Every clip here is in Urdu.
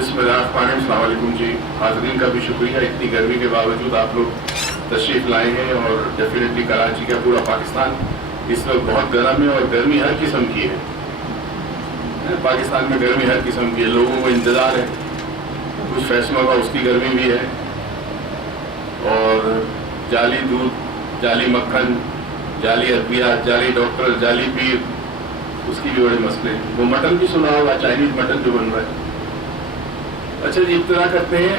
بسم اللہ الرحمن الرحیم. السلام علیکم جی. حاضرین کا بھی شکریہ, اتنی گرمی کے باوجود آپ لوگ تشریف لائے ہیں, اور ڈیفینیٹلی کراچی کا پورا پاکستان اس وقت بہت گرم ہے, اور گرمی ہر قسم کی ہے. پاکستان میں گرمی ہر قسم کی ہے, لوگوں کو انتظار ہے کچھ فیصلوں کا, اس کی گرمی بھی ہے. اور جعلی دودھ, جعلی مکھن, جعلی ادویات, جعلی ڈاکٹر, جعلی پیر, اس کی بھی بڑے مسئلے ہیں. وہ مٹن بھی سنا ہوگا, چائنیز مٹن جو بن رہا ہے. اچھا جی, ابتدا کرتے ہیں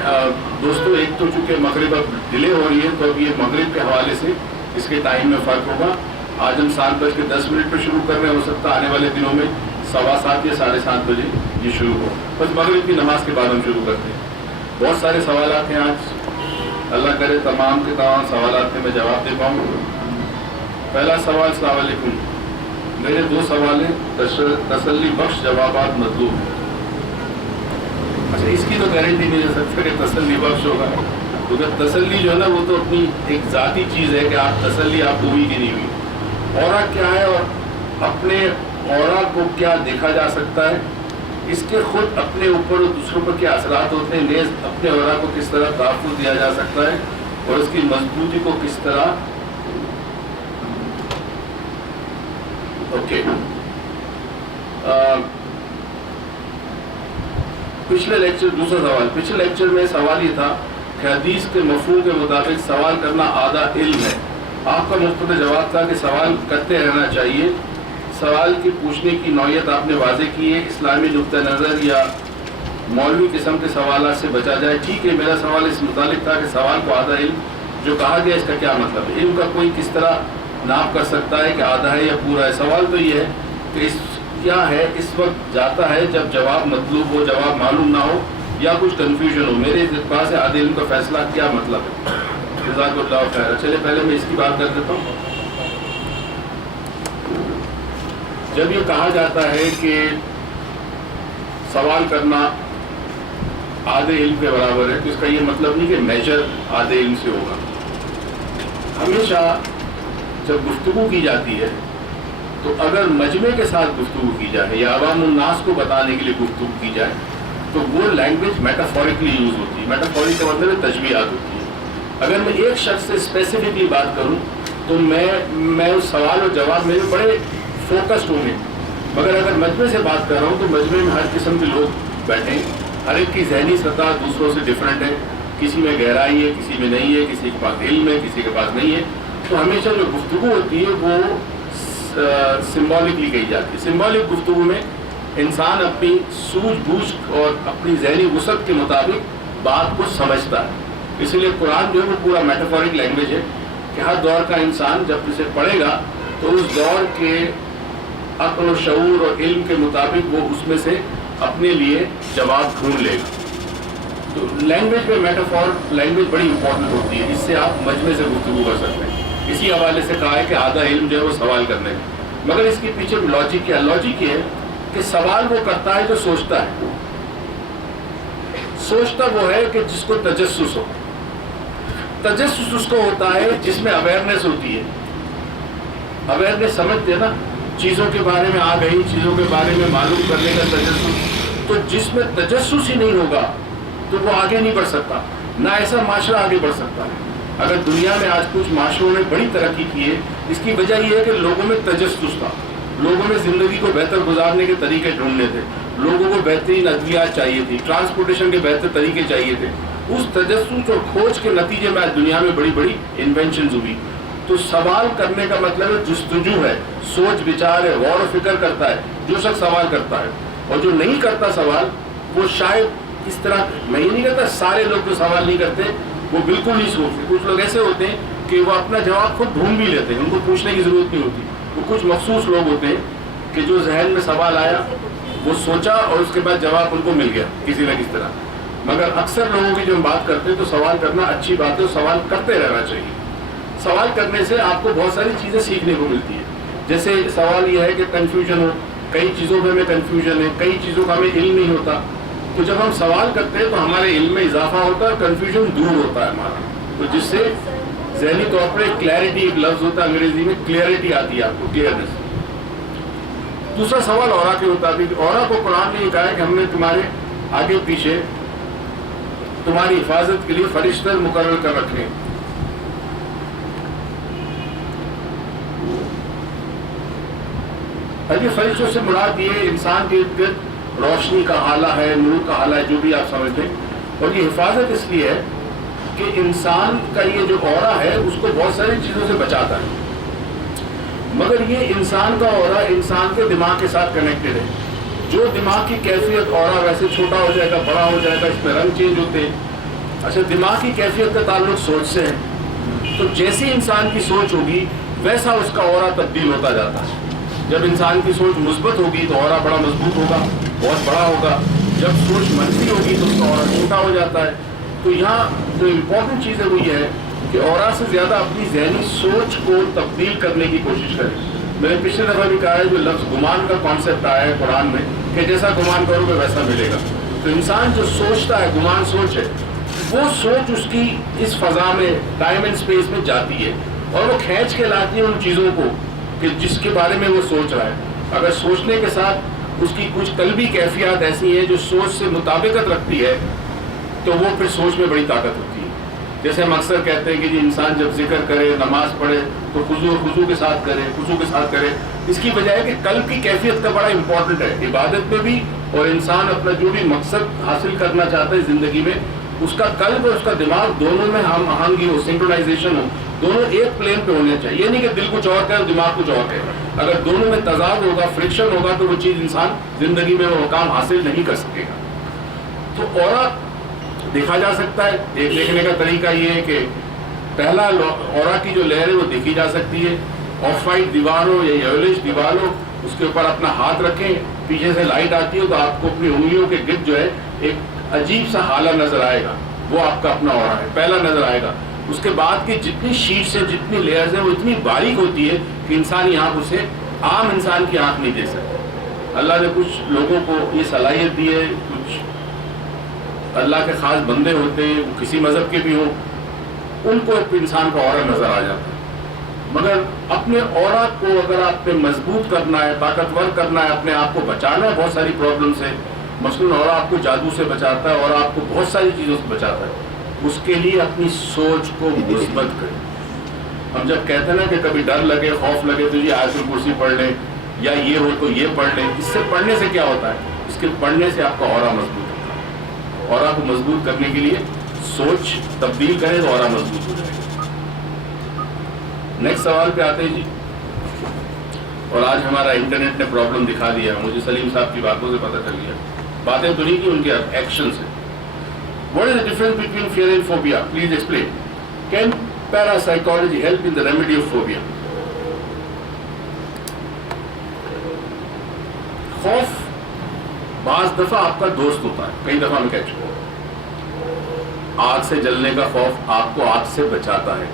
دوستو. ایک تو چونکہ مغرب اب ڈیلے ہو رہی ہے, تو اب یہ مغرب کے حوالے سے اس کے ٹائم میں فرق ہوگا. آج ہم 7:10 پہ شروع کر رہے ہیں, ہو سکتا ہے آنے والے دنوں میں 7:15 یا 7:30 بجے یہ شروع ہو. بس مغرب کی نماز کے بعد ہم شروع کرتے ہیں. بہت سارے سوالات ہیں آج, اللہ کرے تمام کے تمام سوالات میں جواب دے پاؤں. پہلا سوال, السلام علیکم, میرے 2 سوال ہیں, تسلی بخش جوابات مطلوب ہیں. اچھا, اس کی تو گارنٹی نہیں دے سکتے کہ تسلی بخش ہوگا, کیونکہ تسلی جو ہے نا وہ تو اپنی ایک ذاتی چیز ہے کہ آپ تسلی آپ کو ہوئی کہ نہیں ہوئی. اورا کیا ہے اور اپنے اورا کو کیا دیکھا جا سکتا ہے, اس کے خود اپنے اوپر اور دوسروں پر کیا اثرات ہوتے ہیں, نیز اپنے اورا کو کس طرح تحفظ دیا جا سکتا ہے, اور اس کی مضبوطی کو کس طرح. اوکے, پچھلے لیکچر, دوسرا سوال, پچھلے لیکچر میں سوال یہ تھا کہ حدیث کے مفہوم کے مطابق سوال کرنا آدھا علم ہے. آپ کا مختصر جواب تھا کہ سوال کرتے رہنا چاہیے. سوال کی پوچھنے کی نوعیت آپ نے واضح کی ہے, اسلامی نقطہ نظر یا مولوی قسم کے سوالات سے بچا جائے. ٹھیک ہے, میرا سوال اس متعلق تھا کہ سوال کو آدھا علم جو کہا گیا اس کا کیا مطلب ہے. علم کا کوئی کس طرح ناپ کر سکتا ہے کہ آدھا ہے یا پورا ہے. سوال تو یہ ہے کہ اس کیا ہے, اس وقت جاتا ہے جب جواب مطلوب ہو, جواب معلوم نہ ہو یا کچھ کنفیوژن ہو. میرے پاس ہے آدھے علم کا فیصلہ کیا مطلب ہے. جزاک اللہ خیر. چلے پہلے میں اس کی بات کر دیتا ہوں. جب یہ کہا جاتا ہے کہ سوال کرنا آدھے علم کے برابر ہے, تو اس کا یہ مطلب نہیں کہ میجر آدھے علم سے ہوگا. ہمیشہ جب گفتگو کی جاتی ہے تو اگر مجمع کے ساتھ گفتگو کی جائے یا عوام الناس کو بتانے کے لیے گفتگو کی جائے تو وہ لینگویج میٹافورکلی یوز ہوتی ہے. میٹافورک کا مطلب ہے تشبیہات ہوتی ہے. اگر میں ایک شخص سے اسپیسیفکلی بات کروں تو میں اس سوال اور جواب میں بڑے فوکسڈ ہوں گے. مگر اگر مجمع سے بات کر رہا ہوں تو مجمع میں ہر قسم کے لوگ بیٹھے ہیں, ہر ایک کی ذہنی سطح دوسروں سے ڈفرینٹ ہے. کسی میں گہرائی ہے, کسی میں نہیں ہے, کسی کے پاس علم ہے, کسی کے پاس نہیں ہے. تو ہمیشہ جو گفتگو ہوتی ہے وہ سمبولکلی کہی جاتی ہے. سمبولک گفتگو میں انسان اپنی سوجھ بوجھ اور اپنی ذہنی وسعت کے مطابق بات کو سمجھتا ہے. اسی لیے قرآن جو ہے وہ پورا میٹافورک لینگویج ہے کہ ہر دور کا انسان جب اسے پڑھے گا تو اس دور کے عقل و شعور اور علم کے مطابق وہ اس میں سے اپنے لیے جواب ڈھونڈ لے گا. تو لینگویج میں میٹافور لینگویج بڑی امپورٹنٹ ہوتی ہے, اس سے آپ مجمع سے گفتگو کر سکتے ہیں. اسی حوالے سے کہا ہے کہ آدھا علم جو ہے وہ سوال کرنے میں. مگر اس کے پیچھے لاجک کیا, لاجک یہ ہے کہ سوال وہ کرتا ہے جو سوچتا ہے. سوچتا وہ ہے کہ جس کو تجسس ہو. تجسس اس کو ہوتا ہے جس میں اویئرنیس ہوتی ہے. اویئرنیس سمجھتے ہیں نا, چیزوں کے بارے میں آ گئی, چیزوں کے بارے میں معلوم کرنے کا تجسس. تو جس میں تجسس ہی نہیں ہوگا تو وہ آگے نہیں بڑھ سکتا, نہ ایسا معاشرہ آگے بڑھ سکتا ہے. اگر دنیا میں آج کچھ معاشروں نے بڑی ترقی کی ہے, اس کی وجہ یہ ہے کہ لوگوں میں تجسس تھا. لوگوں میں زندگی کو بہتر گزارنے کے طریقے ڈھونڈنے تھے, لوگوں کو بہترین ادویات چاہیے تھی, ٹرانسپورٹیشن کے بہتر طریقے چاہیے تھے. اس تجسس اور کھوج کے نتیجے میں آج دنیا میں بڑی بڑی انوینشنز ہوئی. تو سوال کرنے کا مطلب ہے جستجو ہے, سوچ بچار ہے, غور و فکر کرتا ہے جو شخص سوال کرتا ہے. اور جو نہیں کرتا سوال وہ شاید اس طرح, میں یہ نہیں کہتا سارے لوگ جو سوال نہیں کرتے وہ بالکل نہیں سوچتے. کچھ لوگ ایسے ہوتے ہیں کہ وہ اپنا جواب خود ڈھونڈ بھی لیتے ہیں, ان کو پوچھنے کی ضرورت نہیں ہوتی. وہ کچھ مخصوص لوگ ہوتے ہیں کہ جو ذہن میں سوال آیا وہ سوچا اور اس کے بعد جواب ان کو مل گیا کسی نہ کسی طرح. مگر اکثر لوگوں کی جو ہم بات کرتے ہیں تو سوال کرنا اچھی بات ہے, سوال کرتے رہنا چاہیے. سوال کرنے سے آپ کو بہت ساری چیزیں سیکھنے کو ملتی ہے. جیسے سوال یہ ہے کہ کنفیوژن ہو, کئی چیزوں میں ہمیں کنفیوژن ہے, کئی چیزوں کا ہمیں علم نہیں ہوتا. تو جب ہم سوال کرتے ہیں تو ہمارے علم میں اضافہ ہوتا ہے, کنفیوژن دور ہوتا ہے ہمارا. تو جس سے ذہنی طور پر کلیئرٹی, ایک لفظ ہوتا ہے انگریزی میں, کلیئرٹی آتی ہے آپ کو, کلیئرنیس. دوسرا سوال اورا کے مطابق, اورا کو قرآن نے یہ کہا ہے کہ ہم نے تمہارے آگے پیچھے تمہاری حفاظت کے لیے فرشتے مقرر کر رکھے. اب یہ فرشتوں سے مراد یہ انسان کے ارد گرد روشنی کا حالہ ہے, نور کا حالہ ہے, جو بھی آپ سمجھتے ہیں. اور یہ حفاظت اس لیے ہے کہ انسان کا یہ جو اورا ہے اس کو بہت ساری چیزوں سے بچاتا ہے, مگر یہ انسان کا اورا انسان کے دماغ کے ساتھ کنیکٹڈ ہے. جو دماغ کی کیفیت اورا ویسے چھوٹا ہو جائے گا, بڑا ہو جائے گا, اس میں رنگ چینج ہوتے ہیں. اچھا, دماغ کی کیفیت کا تعلق سوچ سے ہے, تو جیسی انسان کی سوچ ہوگی ویسا اس کا اورا تبدیل ہوتا جاتا ہے. جب انسان کی سوچ مثبت ہوگی تو اورا بڑا مضبوط ہوگا, بہت بڑا ہوگا. جب سوچ منفی ہوگی تو اس کا اورا چھوٹا ہو جاتا ہے. تو یہاں جو امپورٹنٹ چیز ہے وہ یہ ہے کہ اورا سے زیادہ اپنی ذہنی سوچ کو تبدیل کرنے کی کوشش کریں. میں نے پچھلے دفعہ بھی کہا ہے, جو لفظ گمان کا کانسیپٹ آیا ہے قرآن میں کہ جیسا گمان کرو گے ویسا ملے گا. تو انسان جو سوچتا ہے, گمان سوچ ہے, وہ سوچ اس کی اس فضا میں, ٹائم اینڈ اسپیس میں جاتی ہے اور وہ کھینچ کے لاتی ہے ان چیزوں کو کہ جس کے بارے میں وہ سوچ رہا ہے. اگر سوچنے کے ساتھ اس کی کچھ قلبی کیفیات ایسی ہیں جو سوچ سے مطابقت رکھتی ہے تو وہ پھر سوچ میں بڑی طاقت ہوتی ہے. جیسے ہم اکثر کہتے ہیں کہ جی انسان جب ذکر کرے, نماز پڑھے تو خضوع کے ساتھ کرے, خضوع کے ساتھ کرے. اس کی وجہ ہے کہ قلب کی کیفیت کا بڑا امپورٹنٹ ہے عبادت میں بھی, اور انسان اپنا جو بھی مقصد حاصل کرنا چاہتا ہے زندگی میں, اس کا قلب اور اس کا دماغ دونوں میں ہم آہنگی ہو, سنکرونائزیشن ہو, دونوں ایک پلین پہ ہونے چاہیے. یہ نہیں کہ دل کچھ اور کہے اور دماغ کچھ اور کہے. اگر دونوں میں تضاد ہوگا, فرکشن ہوگا, تو وہ چیز انسان زندگی میں وہ مقام حاصل نہیں کر سکے گا. تو اورا دیکھا جا سکتا ہے. دیکھنے کا طریقہ یہ ہے کہ پہلا اورا کی جو لہر ہے وہ دیکھی جا سکتی ہے. آف وائٹ دیوار ہو یا یلوش دیوار ہو, اس کے اوپر اپنا ہاتھ رکھیں, پیچھے سے لائٹ آتی ہے تو آپ کو اپنی انگلیوں کے گرد جو ہے ایک عجیب سا حالہ نظر آئے گا, وہ آپ کا اپنا اورا ہے, پہلا نظر آئے گا. اس کے بعد کی جتنی شیٹس ہیں, جتنی لیئرز ہیں, وہ اتنی باریک ہوتی ہے کہ انسانی آنکھ اسے عام انسان کی آنکھ نہیں دے سکتی. اللہ نے کچھ لوگوں کو یہ صلاحیت دی ہے, کچھ اللہ کے خاص بندے ہوتے ہیں, وہ کسی مذہب کے بھی ہوں, ان کو انسان کا اورا نظر آ جاتا ہے. مگر اپنے اورا کو اگر آپ نے مضبوط کرنا ہے, طاقتور کرنا ہے, اپنے آپ کو بچانا ہے بہت ساری پرابلم سے, مثلاً اورا آپ کو جادو سے بچاتا ہے, اور آپ کو بہت ساری چیزوں سے بچاتا ہے, اس کے لیے اپنی سوچ کو مثبت کریں. ہم جب کہتے ہیں نا کہ کبھی ڈر لگے, خوف لگے تو یہ آیت الکرسی پڑھ لیں, یا یہ ہو تو یہ پڑھ لیں. اس سے پڑھنے سے کیا ہوتا ہے, اس کے پڑھنے سے آپ کا اورا مضبوط ہوتا ہے. اورا کو مضبوط کرنے کے لیے سوچ تبدیل کریں تو اورا مضبوط ہو جائے گا. نیکسٹ سوال پہ آتے ہیں جی. اور آج ہمارا انٹرنیٹ نے پرابلم دکھا دیا, مجھے سلیم صاحب کی باتوں سے پتہ چل گیا, باتیں تو نہیں کی, ان کے ایکشن سے. What is the difference between fear and phobia? Please explain. Can parapsychology help in the remedy of phobia? خوف بعض دفعہ آپ کا دوست ہوتا ہے, کئی دفعہ میں کہہ چکا ہوں. آگ سے جلنے کا خوف آپ کو آگ سے بچاتا ہے.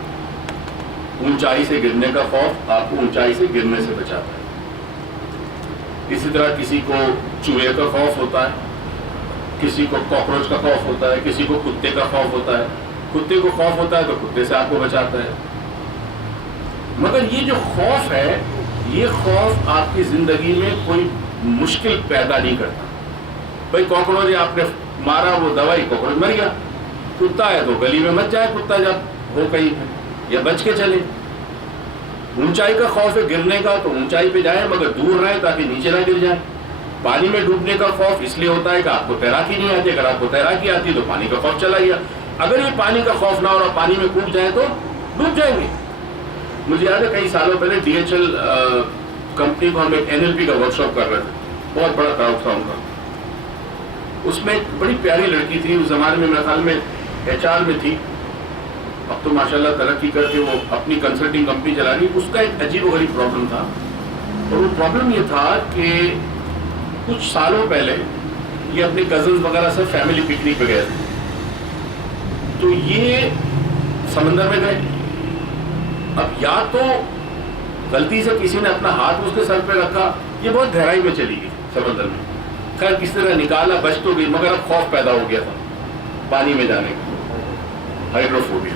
اونچائی سے گرنے کا خوف آپ کو اونچائی سے گرنے سے بچاتا ہے. اسی طرح کسی کو چوہے کا خوف ہوتا ہے, کسی کو کاکروچ کا خوف ہوتا ہے, کسی کو کتے کا خوف ہوتا ہے. کتے کو خوف ہوتا ہے تو کتے سے آپ کو بچاتا ہے. مگر یہ جو خوف ہے, یہ خوف آپ کی زندگی میں کوئی مشکل پیدا نہیں کرتا. بھائی کاکروچ آپ نے مارا, وہ دوائی, کاکروچ مر گیا. کتا ہے تو گلی میں مت جائے کتا جب ہو کہیں پہ, یا بچ کے چلے. اونچائی کا خوف ہے گرنے کا تو اونچائی پہ جائیں, مگر دور رہیں تاکہ نیچے نہ گر جائیں. پانی میں ڈوبنے کا خوف اس لیے ہوتا ہے کہ آپ کو تیراکی نہیں آتی. اگر آپ کو تیراکی آتی تو پانی کا خوف چلا گیا. اگر یہ پانی کا خوف نہ ہو اور پانی میں کود جائیں تو ڈوب جائیں گے. مجھے یاد ہے کئی سالوں پہلے DHL کمپنی کو ہم ایک NLP کا ورک شاپ کر رہے تھے, بہت بڑا کراؤڈ تھا ان کا. اس میں ایک بڑی پیاری لڑکی تھی, اس زمانے میں میرے خیال میں HR میں تھی, اب تو ماشاءاللہ ترقی کر کے وہ اپنی کنسلٹنگ کمپنی چلا رہی. اس کا ایک عجیب و غریب پرابلم تھا, اور وہ پرابلم یہ تھا کہ کچھ سالوں پہلے یہ اپنے کزنز وغیرہ سے فیملی پکنک پہ گئے تھے. تو یہ سمندر میں گئے. اب یا تو غلطی سے کسی نے اپنا ہاتھ اس کے سر پہ رکھا, یہ بہت گہرائی میں چلی گئی سمندر میں, خیر کس طرح نکالا, بچ تو گئی, مگر اب خوف پیدا ہو گیا تھا پانی میں جانے کا, ہائیڈروفوبیا.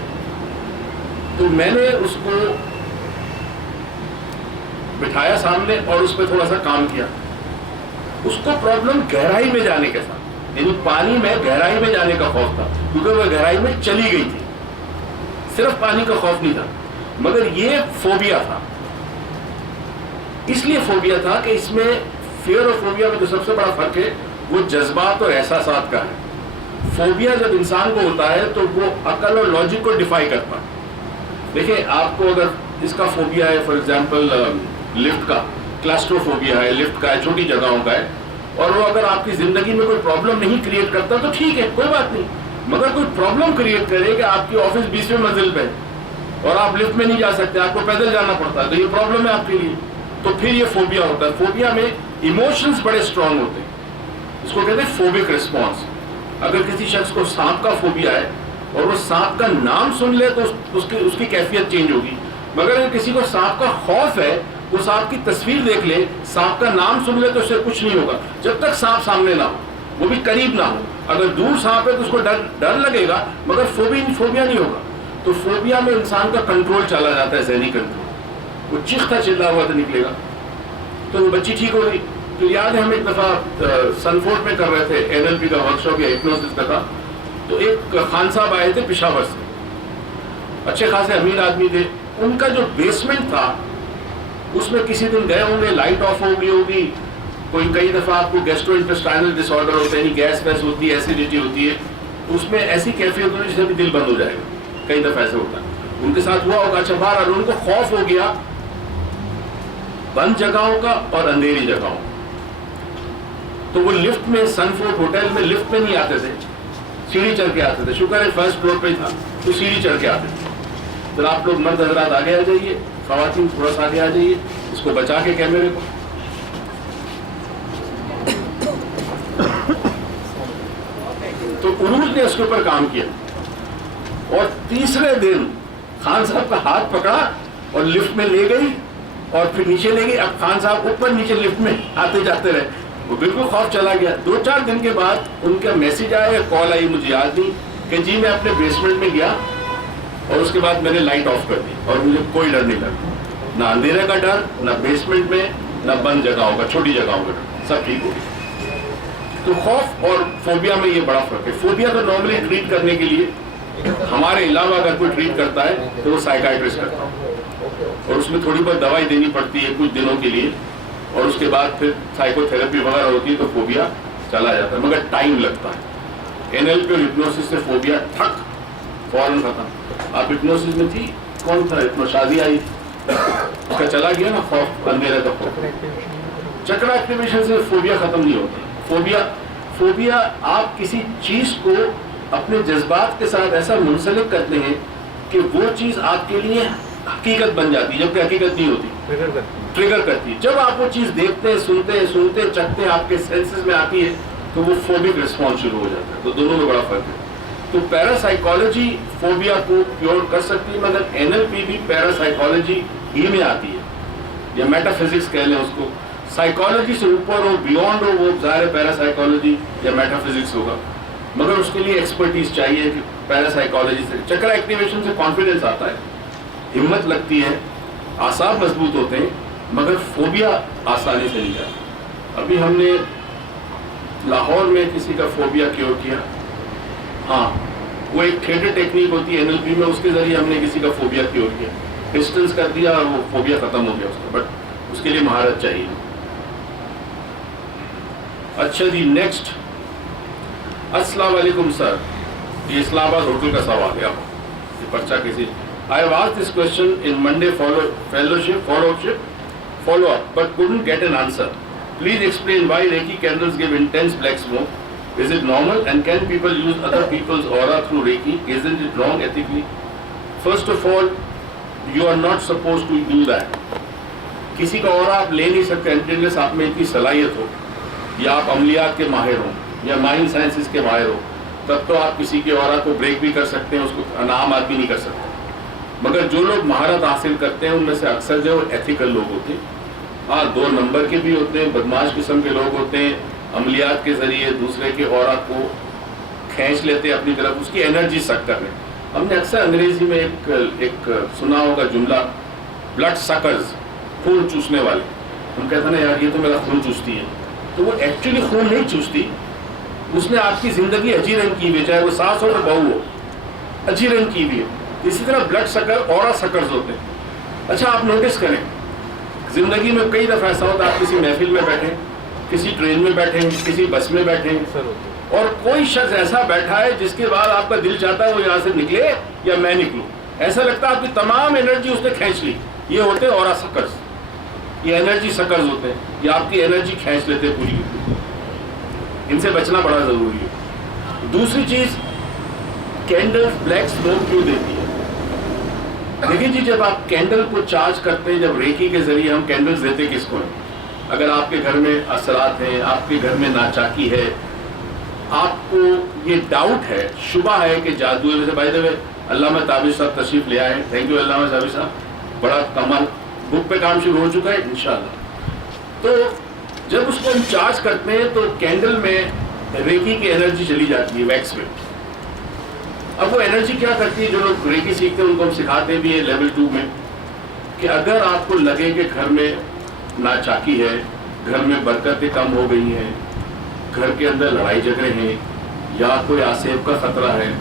تو میں نے اس کو بٹھایا سامنے اور اس پہ تھوڑا سا کام کیا. اس کو پرابلم گہرائی میں جانے کے ساتھ, یعنی پانی میں گہرائی میں جانے کا خوف تھا کیونکہ وہ گہرائی میں چلی گئی تھی. صرف پانی کا خوف نہیں تھا, مگر یہ فوبیا تھا. اس لیے فوبیا تھا کہ اس میں فیئر اور فوبیا میں جو سب سے بڑا فرق ہے وہ جذبات اور احساسات کا ہے. فوبیا جب انسان کو ہوتا ہے تو وہ عقل اور لاجک کو ڈیفائی کرتا ہے. دیکھیں آپ کو اگر اس کا فوبیا ہے, فار ایگزامپل لفٹ کا, کلاسٹروفوبیا ہے, لفٹ کا ہے, چھوٹی جگہوں کا ہے, اور وہ اگر آپ کی زندگی میں کوئی پرابلم نہیں کریٹ کرتا تو ٹھیک ہے, کوئی بات نہیں. مگر کوئی پرابلم کریٹ کرے کہ آپ کی آفس 20ویں منزل پہ اور آپ لفٹ میں نہیں جا سکتے, آپ کو پیدل جانا پڑتا ہے, تو یہ پرابلم ہے آپ کے لیے, تو پھر یہ فوبیا ہوتا ہے. فوبیا میں ایموشنز بڑے اسٹرانگ ہوتے ہیں, اس کو کہتے ہیں فوبک ریسپانس. اگر کسی شخص کو سانپ کا فوبیا ہے اور وہ سانپ کا نام سن لے تو اس کی کیفیت چینج ہوگی. مگر اگر کسی کو سانپ کا خوف ہے, وہ سانپ کی تصویر دیکھ لے, سانپ کا نام سن لے تو اس سے کچھ نہیں ہوگا جب تک سانپ سامنے نہ ہو, وہ بھی قریب نہ ہو. اگر دور سانپ ہے تو اس کو ڈر لگے گا, مگر فوبیا نہیں ہوگا. تو فوبیا میں انسان کا کنٹرول چلا جاتا ہے, ذہنی کنٹرول. وہ چیختا چلا ہوا تو نکلے گا تو وہ بچی ٹھیک ہو گئی. تو یاد ہے ہم ایک دفعہ سنفورٹ میں کر رہے تھے NLP کا ورک شاپ یا ہپنوسس کا تھا, تو ایک خان صاحب آئے تھے پشاور سے, اچھے خاصے امیر آدمی تھے. ان کا جو بیسمنٹ تھا اس میں کسی دن گئے ہوں گے, لائٹ آف ہو گئی ہوگی, کوئی کئی دفعہ آپ کو گیسٹرو انٹسٹائنل ڈس آرڈر ہوتے ہیں, گیس ویس ہوتی ہے, ایسیڈیٹی ہوتی ہے, اس میں ایسی کیفیت ہوتی ہے جسے بھی دل بند ہو جائے گا. کئی دفعہ ایسے ہوتا ہے, ان کے ساتھ ہوا ہوگا. اچھا بہرحال ان کو خوف ہو گیا بند جگہوں کا اور اندھیری جگہوں کا, تو وہ لفٹ میں, سنفورٹ ہوٹل میں لفٹ میں نہیں آتے تھے, سیڑھی چڑھ کے آتے تھے. شکر ہے فرسٹ فلور پہ ہی تھا تو سیڑھی چڑھ کے آتے تھے. پھر آپ لوگ مرد حضرات آگے آ جائیے, خواتین تھوڑا سا آگے آ جائیے, اس کو بچا کے کیمرے کو. تو عروج نے اس کے اوپر کام کیا, اور تیسرے دن خان صاحب کا ہاتھ پکڑا اور لفٹ میں لے گئی اور پھر نیچے لے گئی. اب خان صاحب اوپر نیچے لفٹ میں آتے جاتے رہے, وہ بالکل خوف چلا گیا. 2-4 دن کے بعد ان کا میسج آیا, کال آئی, مجھے یاد نہیں, کہ جی میں اپنے بیسمنٹ میں گیا اور اس کے بعد میں نے لائٹ آف کر دی اور مجھے کوئی ڈر نہیں لگا, نہ اندھیرے کا ڈر, نہ بیسمنٹ میں, نہ بند جگہوں کا, چھوٹی جگہوں کا ڈر, سب ٹھیک ہو گیا. تو خوف اور فوبیا میں یہ بڑا فرق ہے. فوبیا کو نارملی ٹریٹ کرنے کے لیے ہمارے علاوہ اگر کوئی ٹریٹ کرتا ہے تو وہ سائیکائٹرسٹ کرتا ہے, اور اس میں تھوڑی بہت دوائی دینی پڑتی ہے کچھ دنوں کے لیے, اور اس کے بعد پھر سائیکو تھراپی وغیرہ ہوتی ہے تو فوبیا چلا جاتا ہے, مگر ٹائم لگتا ہے. NLP اور ہپنوسس سے فوبیا ٹھک فوراً ختم. آپ ہپنوسس میں تھی, کون تھا شادی آئی, اس کا چلا گیا نا خوف, اندھیرے کا خوف. چکرا ایکٹیویشن سے فوبیا ختم نہیں ہوتی. فوبیا آپ کسی چیز کو اپنے جذبات کے ساتھ ایسا منسلک کرتے ہیں کہ وہ چیز آپ کے لیے حقیقت بن جاتی ہے, جبکہ حقیقت نہیں ہوتی, ٹریگر کرتی ہے. جب آپ وہ چیز دیکھتے ہیں, سنتے چکھتے ہیں, آپ کے سینسز میں آتی ہے, تو وہ فوبک رسپانس شروع ہو جاتا ہے. تو دونوں میں بڑا فرق ہے. تو پیراسائیکالوجی فوبیا کو پیور کر سکتی ہے, مگر NLP بھی پیراسائیکالوجی ہی میں آتی ہے, یا میٹا فزکس کہہ لیں اس کو. سائیکالوجی سے اوپر ہو, بیونڈ ہو, وہ ظاہر پیراسائیکالوجی یا میٹا فزکس ہوگا, مگر اس کے لیے ایکسپرٹیز چاہیے. کہ پیراسائیکالوجی سے چکر ایکٹیویشن سے کانفیڈنس آتا ہے, ہمت لگتی ہے, اعصاب مضبوط ہوتے ہیں, مگر فوبیا آسانی سے نہیں جاتا. ابھی ہم نے لاہور میں کسی کا فوبیا کیور کیا. ہاں, وہ ایک تھیٹر ٹیکنیک ہوتی ہے NLP میں, اس کے ذریعے ہم نے کسی کا فوبیا کیور کیا, ڈسٹنس کر دیا اور وہ فوبیا ختم ہو گیا اس کا, بٹ اس کے لیے مہارت چاہیے. اچھا جی, نیکسٹ. السلام علیکم سر, یہ اسلام آباد ہوٹل کا سوال ہے. یہ پرچہ کسی, I have asked this question in Monday follow-up, but couldn't get an answer. Please explain why Reiki candles give intense black smoke. Is it normal, and can people use other people's aura through Reiki? Isn't it wrong ethically? First of all, you are not supposed to do that. کسی کا aura آپ لے نہیں سکتے unless آپ میں اتنی صلاحیت ہو, یا آپ عملیات کے ماہر ہوں, یا مائنڈ سائنسز کے ماہر ہو, تب تو آپ کسی کے aura کو بریک بھی کر سکتے ہیں, اس کو عام آدمی نہیں کر سکتے. مگر جو لوگ مہارت حاصل کرتے ہیں ان میں سے اکثر جو ایتھیکل لوگ ہوتے ہیں. ہاں, 2 نمبر کے بھی ہوتے ہیں, بدماش قسم کے لوگ ہوتے ہیں, عملیات کے ذریعے دوسرے کے اورا کو کھینچ لیتے ہیں اپنی طرف, اس کی انرجی سک کر رہے ہیں. ہم نے اکثر انگریزی میں ایک سنا ہوگا جملہ, بلڈ سکرز, خون چوسنے والے. ہم کہتے ہیں نا یار یہ تو میرا خون چوستی ہے, تو وہ ایکچولی خون نہیں چوستی, اس نے آپ کی زندگی اچھی رنگ کی ہوئی، چاہے وہ ساس ہو یا بہو ہو، اچھی رنگ کی ہوئی ہے. اسی طرح بلڈ سکر اورا سکرز ہوتے ہیں. اچھا آپ نوٹس کریں زندگی میں کئی دفعہ ایسا ہوتا ہے آپ کسی محفل میں بیٹھیں، کسی ٹرین میں بیٹھیں، کسی بس میں بیٹھیں اور کوئی شخص ایسا بیٹھا ہے جس کے بعد آپ کا دل چاہتا ہے وہ یہاں سے نکلے یا میں نکلوں. ایسا لگتا ہے آپ کی تمام انرجی اس نے کھینچ لی. یہ ہوتے ہیں اورا سکرز، یہ انرجی سکرز ہوتے ہیں، یہ آپ کی انرجی کھینچ لیتے ہیں پوری. ان سے بچنا بڑا ضروری ہے. دوسری چیز کینڈل بلیک اسموک کیوں دیتی ہے؟ دیکھیں جی جب آپ کینڈل کو چارج کرتے ہیں، جب ریکی کے ذریعے ہم کینڈلز دیتے کس کو ہیں؟ اگر آپ کے گھر میں اثرات ہیں، آپ کے گھر میں ناچاکی ہے، آپ کو یہ ڈاؤٹ ہے، شبہ ہے کہ جادو ہے. ویسے بائی دا وے علامہ تابر صاحب تشریف لے آئے ہیں، تھینک یو علامہ تابر صاحب، بڑا کمال بک پہ کام شروع ہو چکا ہے انشاءاللہ. تو جب اس کو ہم چارج کرتے ہیں تو کینڈل میں ریکی کی انرجی چلی جاتی ہے ویکس میں. اب وہ انرجی کیا کرتی ہے؟ جو لوگ ریکی سیکھتے ہیں ان کو ہم سکھاتے بھی ہیں لیول 2 میں کہ اگر آپ کو لگے کہ گھر میں ناچاکی ہے، گھر میں برکتیں کم ہو گئی ہیں، گھر کے اندر لڑائی جھگڑے ہیں یا کوئی آسیب کا خطرہ ہے،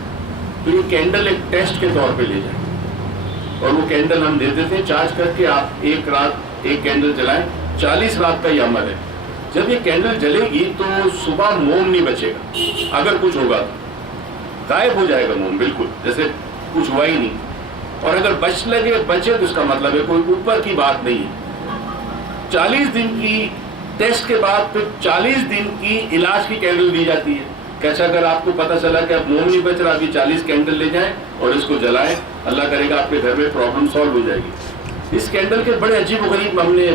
تو یہ کینڈل ایک ٹیسٹ کے طور پہ لے جائیں. اور وہ کینڈل ہم دے دیتے ہیں چارج کر کے. آپ ایک رات ایک کینڈل جلائیں، 40 رات کا یہ عمل ہے. جب یہ کینڈل جلے گی تو صبح موم نہیں بچے گا. اگر کچھ ہوگا تو غائب ہو جائے گا موم، بالکل جیسے کچھ ہوا ہی نہیں. اور اگر بچے تو اس کا مطلب ہے کوئی اوپر کی بات نہیں ہے. 40 دن کی ٹیسٹ کے بعد پھر 40 دن کی علاج کی کینڈل دی جاتی ہے. کیسا اگر آپ کو پتہ چلا کہ اب موم نہیں بچ رہا، ابھی 40 کینڈل لے جائیں اور اس کو جلائیں، اللہ کرے گا آپ کے گھر میں پرابلم سالو ہو جائے گی. اس کینڈل کے بڑے عجیب و غریب ہم نے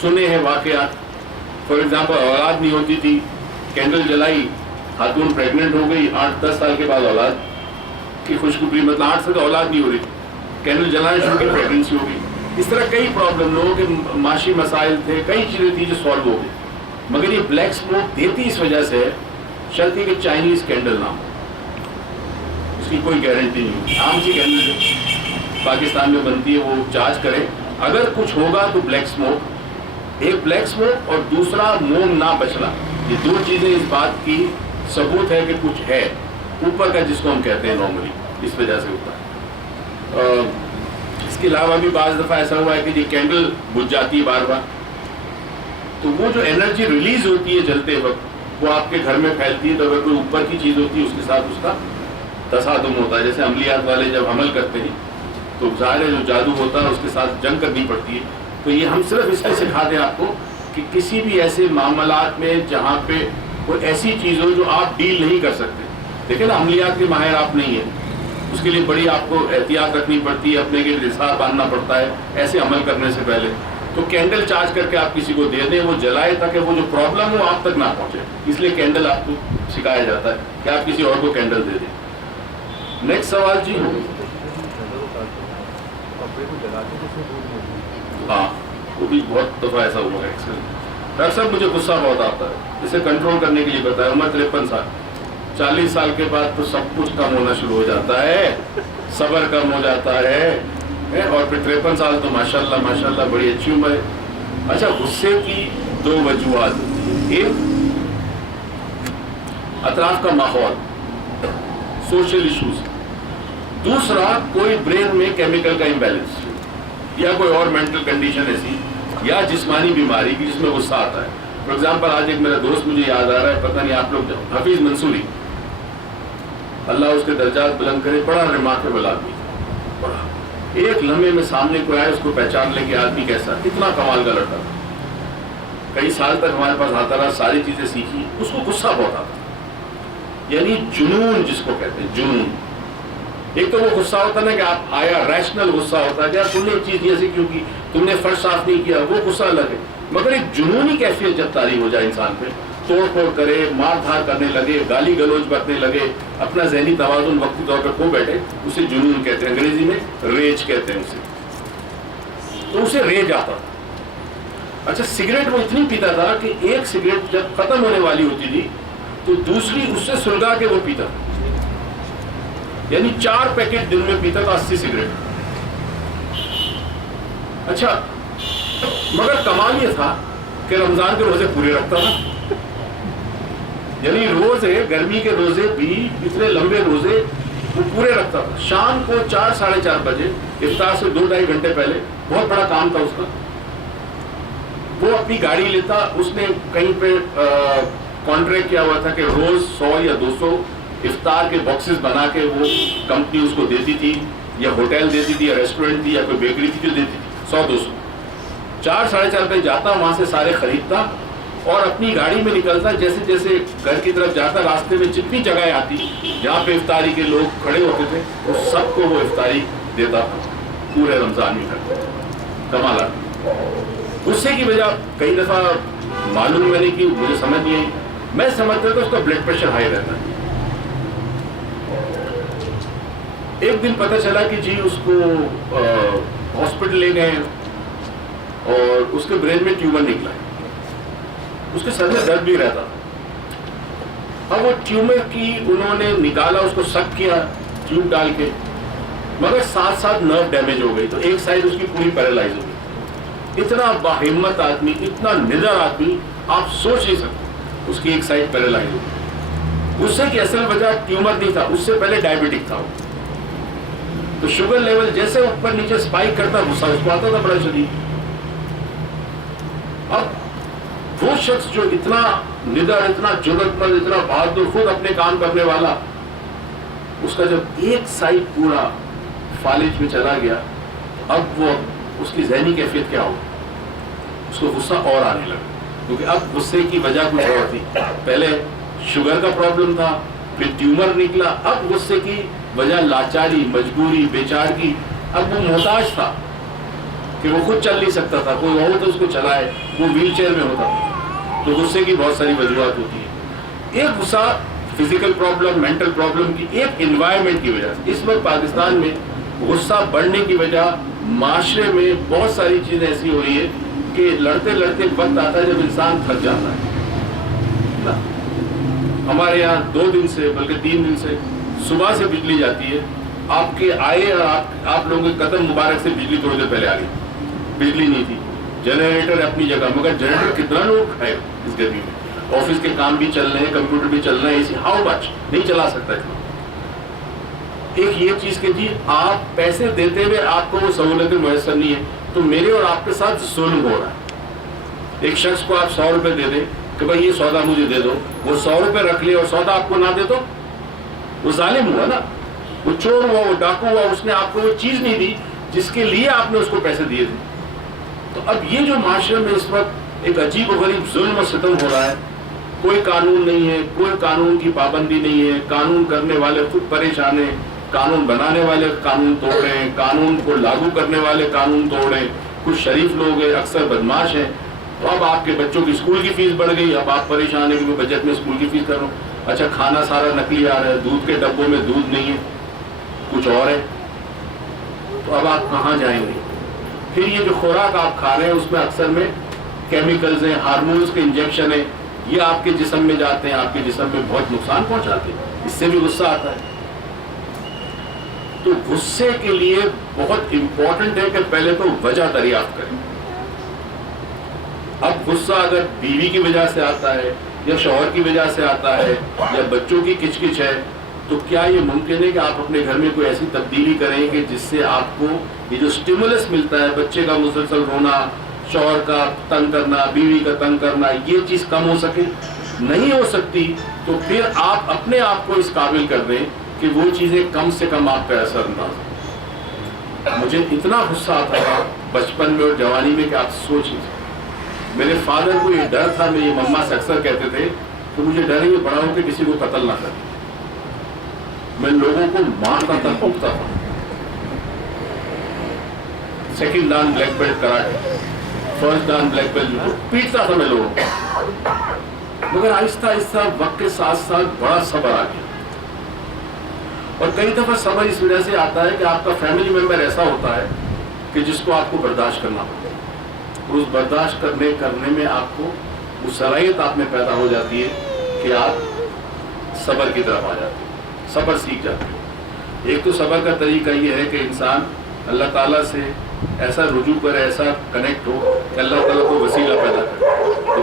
سنے ہیں واقعات. فار ایگزامپل اولاد نہیں ہوتی تھی، کینڈل جلائی، خاتون پریگننٹ ہو گئی، 8-10 سال کے بعد اولاد کی خوشخبری، مطلب 8 سال اولاد نہیں ہو رہی، کینڈل جلانے شروع کی، پریگننسی ہو گئی. اس طرح کئی پرابلم، لوگوں کے معاشی مسائل تھے، کئی چیزیں تھیں جو سالو ہو گئی. مگر یہ بلیک اسموک دیتی اس وجہ سے شرط یہ کہ چائنیز کینڈل نہ ہو. اس کی کوئی گارنٹی نہیں. عام سی کینڈل پاکستان میں بنتی ہے وہ چارج کریں، اگر کچھ ہوگا تو بلیک اسموک. ایک بلیک اسموک اور دوسرا موم نہ بچنا، یہ دو چیزیں اس بات کی ثبوت ہے کہ کچھ ہے اوپر کا جس کو ہم کہتے ہیں نارملی، اس وجہ سے ہوتا ہے. اس کے علاوہ بھی بعض دفعہ ایسا ہوا ہے کہ یہ کینڈل بجھ جاتی ہے بار بار، تو وہ جو انرجی ریلیز ہوتی ہے جلتے وقت وہ آپ کے گھر میں پھیلتی ہے. تو اگر کوئی اوپر کی چیز ہوتی ہے اس کے ساتھ اس کا تصادم ہوتا ہے. جیسے عملیات والے جب عمل کرتے ہیں تو ظاہر ہے جو جادو ہوتا ہے اس کے ساتھ جنگ کرنی پڑتی ہے. تو یہ ہم صرف اس لیے سکھاتے ہیں آپ کو کہ کسی بھی ایسے معاملات میں جہاں پہ کوئی ایسی چیز ہو جو آپ ڈیل نہیں کر سکتے، دیکھیں نا عملیات کے ماہر آپ نہیں ہیں، اس کے لیے بڑی آپ کو احتیاط رکھنی پڑتی ہے، اپنے کے حساب باندھنا پڑتا ہے ایسے عمل کرنے سے پہلے. تو کینڈل چارج کر کے آپ کسی کو دے دیں، وہ جلائے تاکہ وہ جو پرابلم ہو آپ تک نہ پہنچے. اس لیے کینڈل آپ کو سکھایا جاتا ہے کہ آپ کسی اور کو کینڈل دے دیں. نیکسٹ سوال جی. ہاں وہ بھی بہت دفعہ ایسا ہوا ہے. ڈاکٹر صاحب مجھے غصہ بہت آتا ہے، اسے کنٹرول کرنے کے لیے بتایا. عمر 53 سال، 40 سال کے بعد تو سب کچھ کم ہونا شروع ہو جاتا ہے، صبر کم ہو جاتا ہے، اور پھر 53 سال تو ماشاءاللہ ماشاءاللہ بڑی اچھی عمر ہے. اچھا غصے کی دو وجوہات، ایک اطراف کا ماحول، سوشل ایشوز، دوسرا کوئی برین میں کیمیکل کا امبیلنس یا کوئی اور مینٹل کنڈیشن ایسی یا جسمانی بیماری کی جس میں غصہ آتا ہے. فار ایگزامپل آج ایک میرا دوست مجھے یاد آ رہا ہے، پتہ نہیں آپ لوگ، حفیظ منصوری، اللہ اس کے درجات بلند کرے، بڑا ریمارکیبل آدمی تھا. بڑا ایک لمحے میں سامنے کوئی آئے اس کو پہچان لے کہ آدمی کیسا، اتنا کمال کا لڑکا تھا. کئی سال تک ہمارے پاس آتا رہا، ساری چیزیں سیکھی. اس کو غصہ بہت آتا، یعنی جنون جس کو کہتے ہیں، جنون. ایک تو وہ غصہ ہوتا ہے نا کہ آپ آیا ریشنل غصہ ہوتا ہے کہ تم نے ایک چیز ایسی کیوں کی، تم نے فرش صاف نہیں کیا، وہ غصہ الگ ہے. مگر ایک جنونی کیفیت جب طاری ہو جائے انسان پہ، توڑ پھوڑ کرے، مار دھار کرنے لگے، گالی گلوچ برتنے لگے، اپنا ذہنی توازن وقتی طور پہ کھو بیٹھے، اسے جنون کہتے ہیں. انگریزی میں ریج کہتے ہیں اسے. تو اسے ریج آتا تھا. اچھا سگریٹ وہ اتنی پیتا تھا کہ ایک سگریٹ جب ختم ہونے والی ہوتی تھی تو دوسری اس سے سلگا کے وہ پیتا تھا، یعنی 4 پیکٹ دن میں پیتا تھا، 80 سگریٹ. اچھا مگر کمال یہ تھا کہ رمضان کے روزے پورے رکھتا تھا. یعنی روزے، گرمی کے روزے بھی اتنے لمبے روزے وہ پورے رکھتا تھا. شام کو 4 ساڑھے 4 بجے افطار سے 2-2.5 گھنٹے پہلے، بہت بڑا کام تھا اس کا، وہ اپنی گاڑی لیتا. اس نے کہیں پہ کانٹریکٹ کیا ہوا تھا کہ روز 100 یا 200 افطار کے باکسز بنا کے وہ کمپنی اس کو دیتی تھی، یا ہوٹل دیتی تھی، یا ریسٹورینٹ تھی، یا کوئی بیکری تھی جو دیتی تھی. 100-200 4 ساڑھے 4 بجے جاتا، وہاں سے سارے خریدتا اور اپنی گاڑی میں نکلتا. جیسے جیسے گھر کی طرف جاتا، راستے میں جتنی جگہیں آتی جہاں پہ افطاری کے لوگ کھڑے ہوتے تھے وہ سب کو وہ افطاری دیتا تھا پورے رمضان میں کرتا. کمالات. غصے کی وجہ کئی دفعہ معلوم میں نے کہ مجھے سمجھ نہیں آئی. میں سمجھتا تھا اس کا بلڈ پریشر ہائی رہتا ہے. ایک دن پتہ چلا کہ جی اس کو ہاسپٹل لے گئے اور اس کے برین میں ٹیومر نکلا ہے. اس کے سر میں درد بھی رہتا تھا. اب وہ ٹیومر کی انہوں نے نکالا، اس کو سخت کیا ٹیوب ڈال کے، مگر ساتھ ساتھ نرو ڈیمیج ہو گئی، تو ایک سائڈ اس کی پوری پیرالائز ہو گئی. اتنا باہمت آدمی، اتنا نڈر آدمی، آپ سوچ نہیں سکتے، اس کی ایک سائڈ پیرالائز ہو گئی. اس سے کی اصل وجہ ٹیومر نہیں تھا، اس سے پہلے ڈائبٹک تھا. تو شوگر لیول جیسے اوپر نیچے سپائک کرتا، غصہ اس کو آتا تھا بڑا شدید. اب وہ شخص جو اتنا نڈر، اتنا جرأت مند، اتنا بہادر، خود اپنے کام کرنے والا، اس کا جب ایک سائڈ پورا فالج میں چلا گیا، اب وہ اس کی ذہنی کیفیت کیا ہوگی؟ اس کو غصہ اور آنے لگا، کیونکہ اب غصے کی وجہ کچھ اور تھی. پہلے شوگر کا پرابلم تھا، پھر ٹیومر نکلا. اب غصے کی وجہ لاچاری، مجبوری، بیچارگی. اب وہ محتاج تھا کہ وہ خود چل نہیں سکتا تھا، کوئی اور تو اس کو چلائے، وہ ویل چیئر میں ہوتا تھا. تو غصے کی بہت ساری وجوہات ہوتی ہیں. ایک غصہ فزیکل پرابلم، مینٹل پرابلم کی، ایک انوائرمنٹ کی وجہ سے. اس وقت پاکستان میں غصہ بڑھنے کی وجہ معاشرے میں بہت ساری چیزیں ایسی ہو رہی ہے کہ لڑتے لڑتے وقت آتا ہے جب انسان تھک جاتا ہے. ہمارے یہاں 2 دن سے بلکہ 3 دن سے صبح سے بجلی جاتی ہے. آپ کے آئے اور آپ لوگوں کے قدم مبارک سے بجلی تھوڑی دیر پہلے آ گئی. بجلی نہیں تھی، جنریٹر اپنی جگہ، مگر جنریٹر کتنا لوگ کھائے اس گرمی میں. آفس کے کام بھی چل رہے ہیں، کمپیوٹر بھی چل رہے ہیں، اسی ہاؤ مچ نہیں چلا سکتا اتنا. ایک یہ چیز کہ جی آپ پیسے دیتے ہوئے آپ کو وہ سہولتیں میسر نہیں ہے، تو میرے اور آپ کے ساتھ ظلم ہو رہا ہے. ایک شخص کو آپ 100 روپے دے دیں کہ بھائی یہ سودا مجھے دے دو، وہ 100 روپے رکھ لے اور سودا آپ کو نہ دے تو وہ ظالم ہوا نا، وہ چور ہوا، وہ ڈاکو ہوا. اس نے آپ کو وہ چیز نہیں دی جس کے لیے آپ نے اس کو پیسے دیے تھے. تو اب یہ جو معاشرے میں اس وقت ایک عجیب و غریب ظلم و ستم ہو رہا ہے. کوئی قانون نہیں ہے، کوئی قانون کی پابندی نہیں ہے، قانون کرنے والے خود پریشان ہیں، قانون بنانے والے قانون توڑ رہے ہیں، قانون کو لاگو کرنے والے قانون توڑ رہے ہیں. کچھ شریف لوگ ہیں، اکثر بدماش ہیں. تو اب آپ کے بچوں کی اسکول کی فیس بڑھ گئی، اب آپ پریشان ہیں کہ میں بجٹ میں اسکول کی فیس کر رہا ہوں. اچھا کھانا سارا نقلی آ رہا ہے، دودھ کے ڈبوں میں دودھ نہیں ہے، کچھ اور ہے. تو اب آپ کہاں جائیں گے؟ پھر یہ جو خوراک آپ کھا رہے ہیں اس میں اکثر میں کیمیکلز ہیں، ہارمونز کے انجیکشن ہیں، یہ آپ کے جسم میں جاتے ہیں، آپ کے جسم میں بہت نقصان پہنچاتے ہیں. اس سے بھی غصہ آتا ہے. تو غصے کے لیے بہت امپورٹنٹ ہے کہ پہلے تو وجہ دریافت کریں. اب غصہ اگر بیوی کی وجہ سے آتا ہے یا شوہر کی وجہ سے آتا ہے یا بچوں کی کچ کچ ہے، تو کیا یہ ممکن ہے کہ آپ اپنے گھر میں کوئی ایسی تبدیلی کریں کہ جس سے آپ کو یہ جو سٹیمولس ملتا ہے، بچے کا مسلسل رونا، شوہر کا تنگ کرنا، بیوی کا تنگ کرنا، یہ چیز کم ہو سکے؟ نہیں ہو سکتی. تو پھر آپ اپنے آپ کو اس قابل کر دیں کہ وہ چیزیں کم سے کم آپ پہ اثر انداز ہوں. مجھے اتنا غصہ آتا تھا بچپن میں اور جوانی میں کہ آپ سوچ نہیں سکتے. میرے فادر کو یہ ڈر تھا، میری مما سے اکثر کہتے تھے کہ مجھے ڈر ہے یہ بڑا ہو کہ کسی کو قتل نہ کرے. میں لوگوں کو مارتا تھا، پھونکتا تھا. Second dan black belt karate, first dan black belt, پیٹتا تھا میں لوگوں کو. مگر آہستہ آہستہ وقت کے ساتھ ساتھ بڑا صبر آ گیا. اور کئی دفعہ صبر اس وجہ سے آتا ہے کہ آپ کا فیملی ممبر ایسا ہوتا ہے کہ جس کو آپ کو برداشت کرنا پڑتا ہے. اس برداشت کرنے میں آپ کو وہ صلاحیت آپ میں پیدا ہو جاتی ہے کہ آپ صبر کی طرف آ جاتے ہیں، صبر سیکھ جاتے ہیں. ایک تو صبر کا طریقہ یہ ہے کہ انسان اللہ تعالیٰ سے ایسا رجوع کرے، ایسا کنیکٹ ہو کہ اللہ تعالیٰ کو وسیلہ پیدا کرے. تو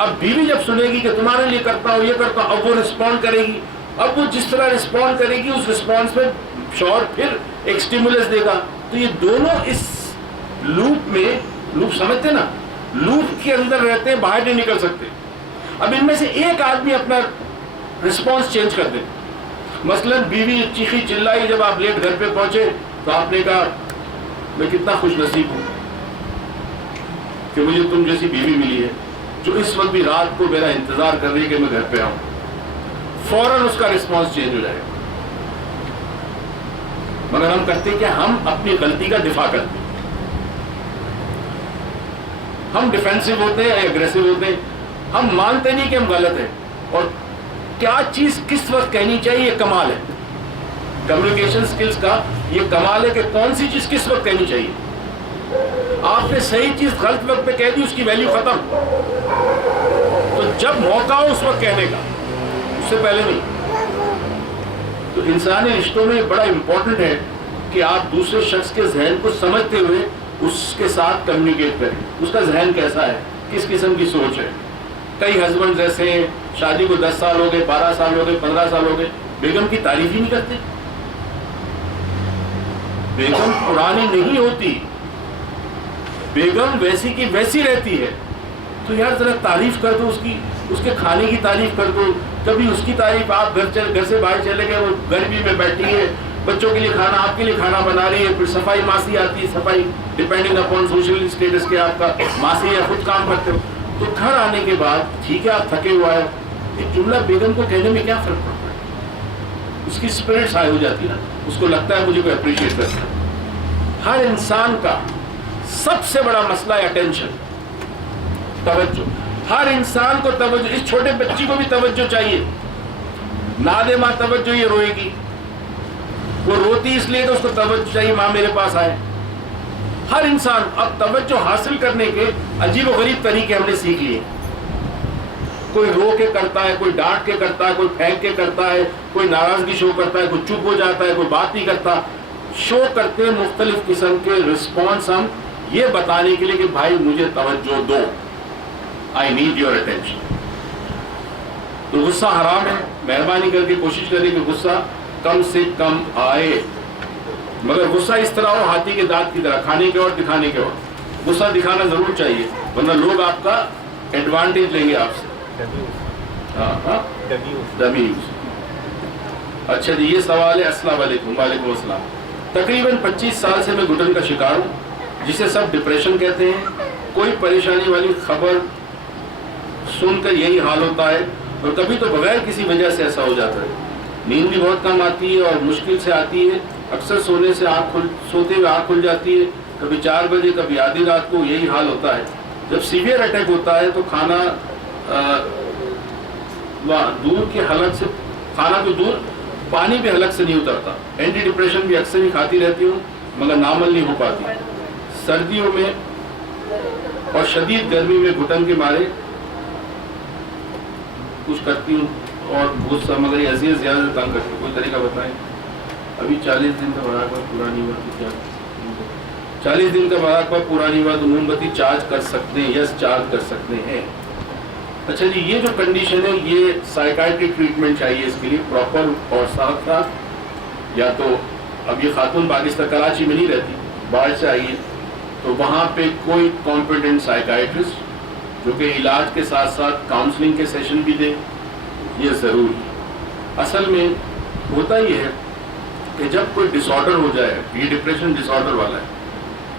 اب بیوی جب سنے گی کہ تمہارے لیے کرتا ہوں یہ کرتا ہوں، اب وہ رسپونڈ کرے گی. اب وہ جس طرح رسپونڈ کرے گی اس رسپونس میں شوہر پھر ایک سٹیمولس دے گا. تو یہ دونوں اس لوپ میں، لوپ سمجھتے نا، لوپ کے اندر رہتے ہیں، باہر نہیں نکل سکتے. اب ان میں سے ایک آدمی اپنا رسپانس چینج کر دے. مثلا بیوی چیخی چلائی جب آپ لیٹ گھر پہ پہنچے تو آپ نے کہا میں کتنا خوش نصیب ہوں کہ مجھے تم جیسی بیوی ملی ہے جو اس وقت بھی رات کو میرا انتظار کر رہی ہے کہ میں گھر پہ آؤں. فوراً اس کا رسپانس چینج ہو جائے گا. مگر ہم کہتے ہیں کہ ہم اپنی غلطی کا دفاع کرتے ہیں، ہم ڈیفینسو ہوتے ہیں، اگریسو ہوتے ہیں. ہم مانتے نہیں کہ ہم غلط ہیں، اور کیا چیز کس وقت کہنی چاہیے یہ کمال ہے. کمیونیکیشن سکلز کا یہ کمال ہے کہ کون سی چیز کس وقت کہنی چاہیے. آپ نے صحیح چیز غلط وقت پہ کہہ دی، اس کی ویلیو ختم. تو جب موقع ہو اس وقت کہنے کا، اس سے پہلے نہیں. تو انسانی رشتوں میں بڑا امپورٹنٹ ہے کہ آپ دوسرے شخص کے ذہن کو سمجھتے ہوئے اس کے ساتھ کمیونیکیٹ کریں. اس کا ذہن کیسا ہے، کس قسم کی سوچ ہے. کئی ہسبینڈ ایسے ہیں شادی کو 10 سال ہو گئے، 12 سال ہو گئے، 15 سال ہو گئے، بیگم کی تعریف ہی نہیں کرتے. بیگم پرانی نہیں ہوتی، بیگم ویسی کی ویسی رہتی ہے. تو یار ذرا تعریف کر دو اس کی، اس کے کھانے کی تعریف کر دو. کبھی اس کی تعریف، آپ گھر سے باہر چلے گئے، وہ گرمی میں بیٹھی ہے، بچوں کے لیے کھانا، آپ کے لیے کھانا بنا رہی ہے. پھر صفائی ماسی آتی ہے، صفائی ڈپینڈنگ اپون سوشل اسٹیٹس کے آپ کا ماسی یا خود کام کرتے ہو. تو گھر آنے کے بعد ٹھیک ہے آپ تھکے ہوا ہے، ایک جملہ بیگم کو کہنے میں کیا فرق پڑتا ہے. اس کی اسپرٹ ہائی ہو جاتی ہے نا، اس کو لگتا ہے مجھے کوئی اپریشیٹ کرتا ہے. ہر انسان کا سب سے بڑا مسئلہ ہے اٹینشن، توجہ. ہر انسان کو توجہ، اس چھوٹے بچی کو بھی توجہ چاہیے. نہ دے ماں توجہ، یہ روئے گی. وہ روتی اس لیے کہ اس کو توجہ چاہیے، ماں میرے پاس آئے. ہر انسان اب توجہ حاصل کرنے کے عجیب و غریب طریقے ہم نے سیکھ لیے. کوئی رو کے کرتا ہے، کوئی ڈانٹ کے کرتا ہے، کوئی پھینک کے کرتا ہے، کوئی ناراضگی شو کرتا ہے، کوئی چپ ہو جاتا ہے، کوئی بات نہیں کرتا. شو کرتے ہیں مختلف قسم کے رسپانس ہم یہ بتانے کے لیے کہ بھائی مجھے توجہ دو، آئی نیڈ یور اٹینشن. تو غصہ حرام ہے. مہربانی کر کے کوشش کریں کہ غصہ کم سے کم آئے، مگر غصہ اس طرح ہو ہاتھی کے دانت کی طرح، کھانے کے اور دکھانے کے اور. غصہ دکھانا ضرور چاہیے ورنہ لوگ آپ کا ایڈوانٹیج لیں گے آپ سے. Dummy use. اچھا جی، یہ سوال ہے. السلام علیکم. وعلیکم السلام. تقریباً 25 سال سے میں گھٹن کا شکار ہوں جسے سب ڈپریشن کہتے ہیں. کوئی پریشانی والی خبر سن کر یہی حال ہوتا ہے، اور کبھی تو بغیر کسی وجہ سے ایسا ہو جاتا ہے. نیند بھی بہت کم آتی ہے اور مشکل سے آتی ہے. اکثر سونے سے سوتے ہوئے آنکھ کھل جاتی ہے، کبھی 4 بجے، کبھی آدھی رات کو. یہی حال ہوتا ہے. جب سیویئر اٹیک ہوتا ہے تو کھانا دور کے حلق سے، کھانا تو دور، پانی بھی حلق سے نہیں اترتا. اینٹی ڈپریشن بھی اکثر ہی کھاتی رہتی ہوں مگر نعمل نہیں ہو پاتی. سردیوں میں اور شدید گرمی میں گھٹن کے مارے کچھ کرتی ہوں اور غصہ، مگر یہ اذیت زیادہ تنگ کرتی. کوئی طریقہ بتائیں. ابھی 40 دن کا مراقبہ پورا نہیں ہوا تو کیا؟ 40 دن کا مراقبہ پورا نہیں ہوا تو موم بتی چارج کر سکتے ہیں. یس، چارج کر سکتے ہیں. اچھا جی، یہ جو کنڈیشن ہے یہ سائیکائٹرک ٹریٹمنٹ چاہیے اس کے لیے پراپر، اور ساتھ ساتھ یا تو اب یہ خاتون پاکستان کراچی میں نہیں رہتی، باہر سے آئی ہے، تو وہاں پہ کوئی کمپیٹنٹ سائیکائٹرسٹ جو کہ علاج کے ساتھ ساتھ کاؤنسلنگ کے سیشن بھی دے، یہ ضروری ہے. اصل میں ہوتا یہ ہے کہ جب کوئی ڈس آرڈر ہو جائے، یہ ڈپریشن ڈس آرڈر والا ہے،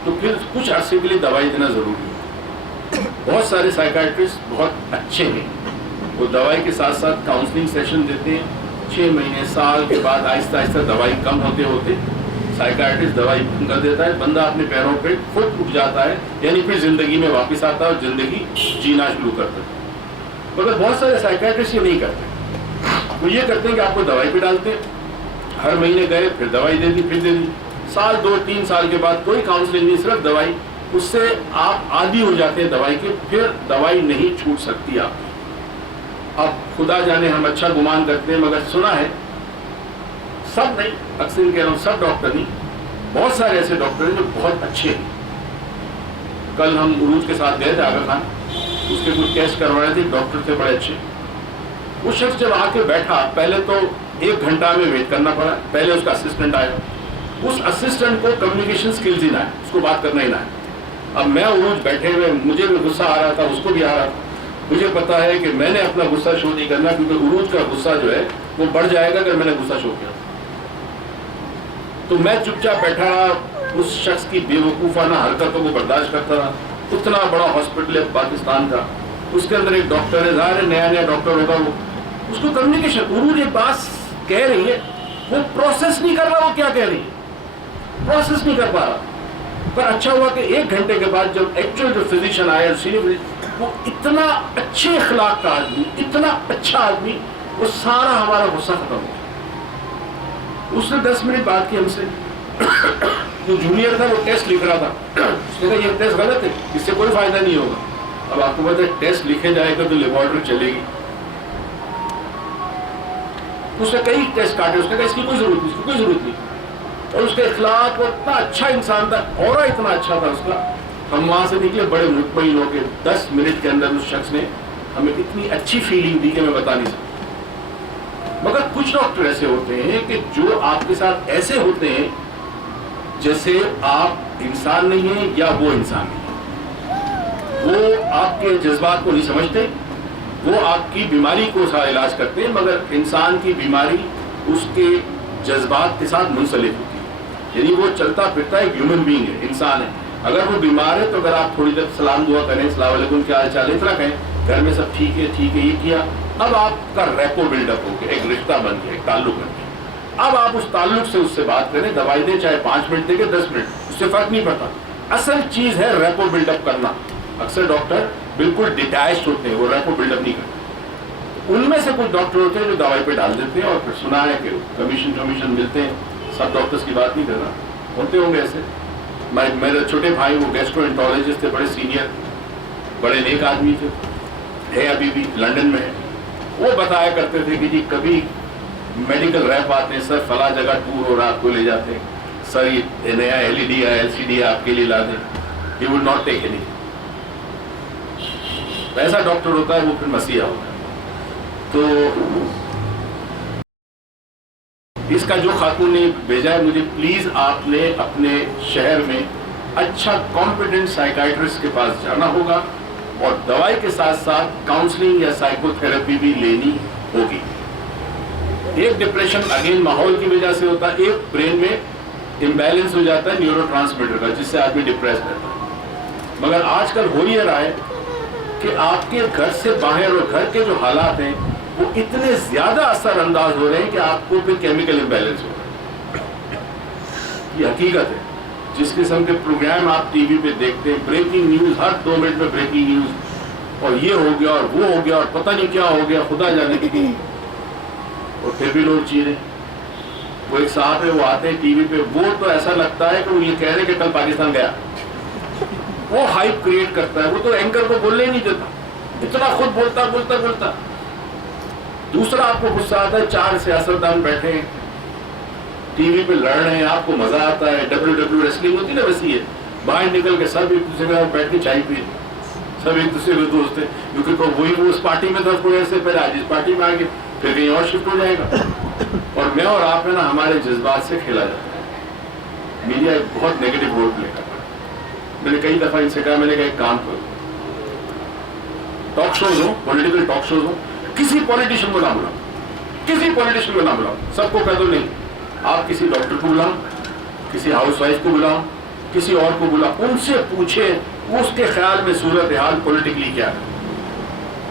تو پھر کچھ عرصے کے لیے دوائی دینا ضروری ہے. بہت سارے سائیکائٹرسٹ بہت اچھے ہیں، وہ دوائی کے ساتھ ساتھ کاؤنسلنگ سیشن دیتے ہیں. 6 مہینے، سال کے بعد آہستہ آہستہ دوائی کم ہوتے ہوتے سائیکائٹرسٹ دوائی بند کر دیتا ہے. بندہ اپنے پیروں پہ خود اٹھ جاتا ہے، یعنی پھر زندگی میں واپس آتا ہے اور زندگی جینا شروع کرتا ہے. مگر بہت سارے سائیکائٹرسٹ یہ نہیں کرتے. وہ یہ کرتے ہیں کہ آپ کو دوائی پہ ڈالتے ہیں، ہر مہینے گئے، پھر دوائی دے دی، پھر دے دی. سال 2-3 سال کے بعد کوئی کاؤنسلنگ نہیں، صرف دوائی. اس سے آپ عادی ہو جاتے ہیں دوائی کے، پھر دوائی نہیں چھوٹ سکتی آپ. اب خدا جانے، ہم اچھا گمان کرتے ہیں مگر سنا ہے، سب نہیں، اکثر کہہ رہا ہوں، سب ڈاکٹر نہیں، بہت سارے ایسے ڈاکٹر ہیں جو بہت اچھے ہیں. کل ہم عروج کے ساتھ گئے تھے آغا خان، اس کے کچھ ٹیسٹ کروانے تھے, ڈاکٹر تھے بڑے اچھے. وہ شخص جب آ کے بیٹھا, پہلے تو 1 گھنٹہ میں ویٹ کرنا پڑا. پہلے اس کا اسسٹنٹ آیا, اس اسسٹنٹ کو کمیونیکیشن سکلز ہی نہ ہے, اس کو بات کرنا ہی نہ ہے. اب میں عروج بیٹھے ہوئے, مجھے بھی غصہ آ رہا تھا, اس کو بھی آ رہا تھا. مجھے پتا ہے کہ میں نے اپنا غصہ شو نہیں کرنا, کیونکہ عروج کا غصہ جو ہے وہ بڑھ جائے گا اگر میں نے غصہ شو کیا. تو میں چپ چاپ بیٹھا رہا, اس شخص کی بے وقوفانہ حرکتوں کو برداشت کرتا رہا. اتنا بڑا ہاسپٹل ہے پاکستان کا, اس کے اندر ایک ڈاکٹر ہے, ظاہر ہے نیا ڈاکٹر ہوگا, وہ اس کو کمیونیکیشن, عروج ایک بات کہہ رہی ہے, وہ پروسیس نہیں کر رہا, وہ کیا کہہ رہی ہے, پروسیس نہیں کر پا رہا. پر اچھا ہوا کہ 1 گھنٹے کے بعد جب ایکچوئل جو فزیشین آیا, وہ اتنا اچھے اخلاق کا آدمی, اتنا اچھا آدمی, وہ سارا ہمارا غصہ ختم ہو گیا. اس نے 10 منٹ بات کی ہم سے. جو جونیئر تھا وہ ٹیسٹ لکھ رہا تھا, اس نے کہا یہ ٹیسٹ غلط ہے, اس سے کوئی فائدہ نہیں ہوگا. اب آپ کو پتا ہے ٹیسٹ لکھے جائے گا تو لیبارٹری چلے گی. اس نے کئی ٹیسٹ کاٹے, اس نے کہا اس کی کوئی ضرورت نہیں, اس کی کوئی ضرورت نہیں. اور اس کے اخلاق وہ اتنا اچھا انسان تھا, اور اتنا اچھا تھا اس کا. ہم وہاں سے نکلے بڑے مطمئن ہو کے. 10 منٹ کے اندر اس شخص نے ہمیں اتنی اچھی فیلنگ دی کہ میں بتا نہیں سکتا. مگر کچھ ڈاکٹر ایسے ہوتے ہیں کہ جو آپ کے ساتھ ایسے ہوتے ہیں جیسے آپ انسان نہیں ہیں یا وہ انسان نہیں ہے. وہ آپ کے جذبات کو نہیں سمجھتے, وہ آپ کی بیماری کو سارا علاج کرتے ہیں, مگر انسان کی بیماری اس کے جذبات کے ساتھ منسلک ہوتی ہے. یعنی وہ چلتا پھرتا ایک ہیومن بینگ ہے, انسان ہے. اگر وہ بیمار ہے تو اگر آپ تھوڑی دیر سلام دعا کریں, السلام علیکم کیا حال چال ہے, اتنا کہیں گھر میں سب ٹھیک ہے یہ کیا, اب آپ کا ریپو بلڈ اپ ہو گیا, ایک رشتہ بن گیا, ایک تعلق بن گیا. اب آپ اس تعلق سے اس سے بات کریں, دوائی دیں چاہے 5 منٹ دے کے 10 منٹ, اس سے فرق نہیں پڑتا. اصل چیز ہے ریپو بلڈ اپ کرنا. اکثر ڈاکٹر بالکل ڈیٹیچڈ ہوتے ہیں, وہ ریپو بلڈ اپ نہیں کرتے. ان میں سے کچھ ڈاکٹر ہوتے ہیں جو دوائی پہ ڈال دیتے ہیں اور پھر سنا ہے کہ کمیشن ملتے ہیں. سب ڈاکٹرز کی بات نہیں کر رہا, ہوتے ہوں گے ایسے. میرے چھوٹے بھائی وہ گیسٹرو انٹرولوجسٹ تھے, بڑے سینئر, بڑے نیک آدمی تھے, ہے ابھی بھی لنڈن میں ہے. وہ بتایا کرتے تھے کہ جی کبھی میڈیکل ریپ آتے ہیں, سر فلاں جگہ ٹور ہو رہا, آپ کو لے جاتے ہیں, سر یہ نیا LED ہے LCD ہے آپ کے لیے لا دیں, he would not take any. ایسا ڈاکٹر ہوتا ہے وہ پھر مسیحا ہوتا ہے. تو اس کا جو خاتون نے بھیجا ہے, مجھے پلیز آپ نے اپنے شہر میں اچھا کمپیٹنٹ سائیکائٹرسٹ کے پاس جانا ہوگا اور دوائی کے ساتھ ساتھ کاؤنسلنگ یا سائیکو تھراپی بھی لینی ہوگی. ایک ڈپریشن اگین ماحول کی وجہ سے ہوتا ہے, ایک برین میں امبیلنس ہو جاتا ہے نیورو ٹرانسمیٹر کا, جس سے آدمی ڈپریس رہتا ہے. مگر آج کل ہو یہ رہا ہے کہ آپ کے گھر سے باہر اور گھر کے جو حالات ہیں وہ اتنے زیادہ اثر انداز ہو رہے ہیں کہ آپ کو پھر کیمیکل امبیلنس ہو رہا ہے. یہ حقیقت ہے. جس قسم کے پروگرام آپ ٹی وی پہ دیکھتے ہیں, بریکنگ نیوز, ہر 2 منٹ میں بریکنگ نیوز, اور یہ ہو گیا اور وہ ہو گیا اور پتہ نہیں کیا ہو گیا, خدا جانے کی, اور پھر بھی لوگ چی رہے. وہ ایک صاحب ہے, وہ آتے ہیں ٹی وی پہ, وہ تو ایسا لگتا ہے کہ وہ یہ کہہ رہے کہ کل پاکستان گیا. وہ ہائپ کریٹ کرتا ہے, وہ تو اینکر کو بولنے ہی نہیں دیتا, اتنا خود بولتا. دوسرا آپ کو غصہ آتا ہے, 4 سیاستدان بیٹھے ہیں ٹی وی پہ لڑ رہے ہیں, آپ کو مزہ آتا ہے, WWE ریسلنگ ہوتی نا ویسی ہے, باہر نکل کے سب ایک دوسرے کے ساتھ بیٹھ کے چائے پی, سب ایک دوسرے کے دوست ہیں, کیونکہ وہی وہ اس پارٹی میں تھا, کوئی ایسے پہلے آج اس پارٹی میں آ کے پھر کہیں اور شفٹ ہو جائے گا. اور میں اور آپ ہے نا, ہمارے جذبات سے کھیلا جاتا ہے. میڈیا ایک بہت نیگیٹو رول پلے کرتا ہے. میں نے کئی دفعہ ان سے کہا, میں نے کہا ایک کام کرو, ٹاک شوز ہو, پولیٹیکل ٹاک شوز ہو, کسی پولیٹیشین کو نہ بلاؤ, سب کو کہہ دو نہیں, آپ کسی ڈاکٹر کو بلاؤ, کسی ہاؤس وائف کو بلاؤ, کسی اور کو بلاؤ, ان سے پوچھے اس کے خیال میں صورتحال پولیٹیکلی کیا ہے.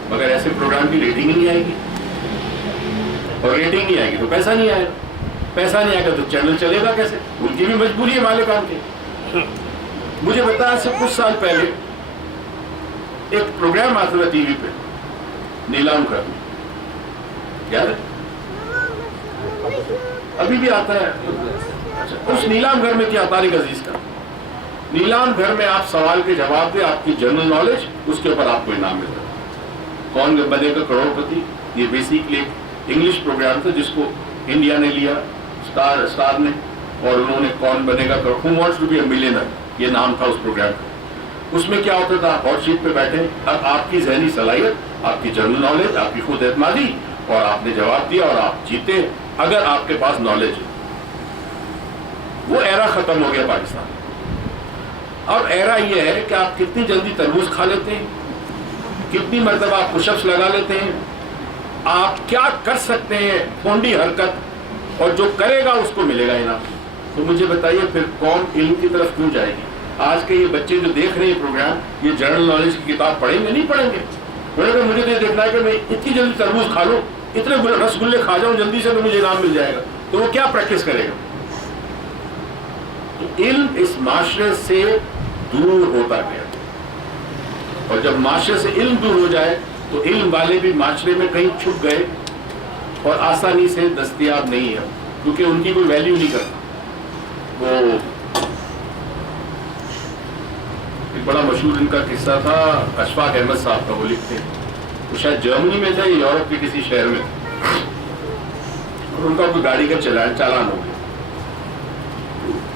مگر ایسے پروگرام کی ریٹنگ ہی نہیں آئے گی, اور ریٹنگ نہیں آئے گی تو پیسہ نہیں آئے گا, پیسہ نہیں آئے گا تو چینل چلے گا کیسے, ان کی بھی مجبوری ہے مالکان کی. مجھے بتایا سے کچھ سال پہلے ایک پروگرام آتا تھا ٹی وی پہ, نیلام گھر, یاد ہے, ابھی بھی آتا ہے. اس نیلام گھر میں کیا طارق عزیز کا نیلام گھر میں آپ سوال کے جواب دیں, آپ کی جنرل نالج, اس کے اوپر آپ کو انعام ملتا ہے. کون بنے گا کروڑ پتی, یہ بیسکلی ایک انگلش پروگرام تھا جس کو انڈیا نے لیا, اسٹار نے, اور انہوں نے کون بنے گا, who wants to be a millionaire, یہ نام تھا اس پروگرام کا. اس میں کیا ہوتا تھا, ہاٹ سیٹ پہ بیٹھے, اب آپ کی ذہنی صلاحیت, آپ کی جنرل نالج, آپ کی خود اعتمادی, اور آپ نے جواب دیا اور آپ جیتے اگر آپ کے پاس نالج ہے. وہ ایرا ختم ہو گیا پاکستان. اب ایرا یہ ہے کہ آپ کتنی جلدی تربوز کھا لیتے ہیں, کتنی مرتبہ آپ پش اپس لگا لیتے ہیں, آپ کیا کر سکتے ہیں پھونڈی حرکت, اور جو کرے گا اس کو ملے گا انعام. تو مجھے بتائیے پھر قوم علم کی طرف کیوں جائے گی؟ آج کے یہ بچے جو دیکھ رہے ہیں پروگرام, یہ جنرل نالج کی کتاب پڑھیں گے نہیں پڑھیں گے؟ مجھے تو یہ دیکھنا ہے کہ میں اتنی جلدی تربوز کھا لوں, اتنے رسگلے کھا جاؤں جلدی سے تو مجھے انعام مل جائے گا. تو وہ کیا پریکٹس کرے گا؟ تو علم اس معاشرے سے دور ہوتا گیا, اور جب معاشرے سے علم دور ہو جائے تو علم والے بھی معاشرے میں کہیں چھپ گئے اور آسانی سے دستیاب نہیں ہے, کیونکہ ان کی کوئی ویلیو نہیں کرتا. وہ ایک بڑا مشہور ان کا قصہ تھا, اشفاق احمد صاحب کا, وہ لکھتے ہیں, وہ شاید جرمنی میں تھا یا یورپ کے کسی شہر میں تھا, اور ان کا کوئی گاڑی کا چالان ہو گیا.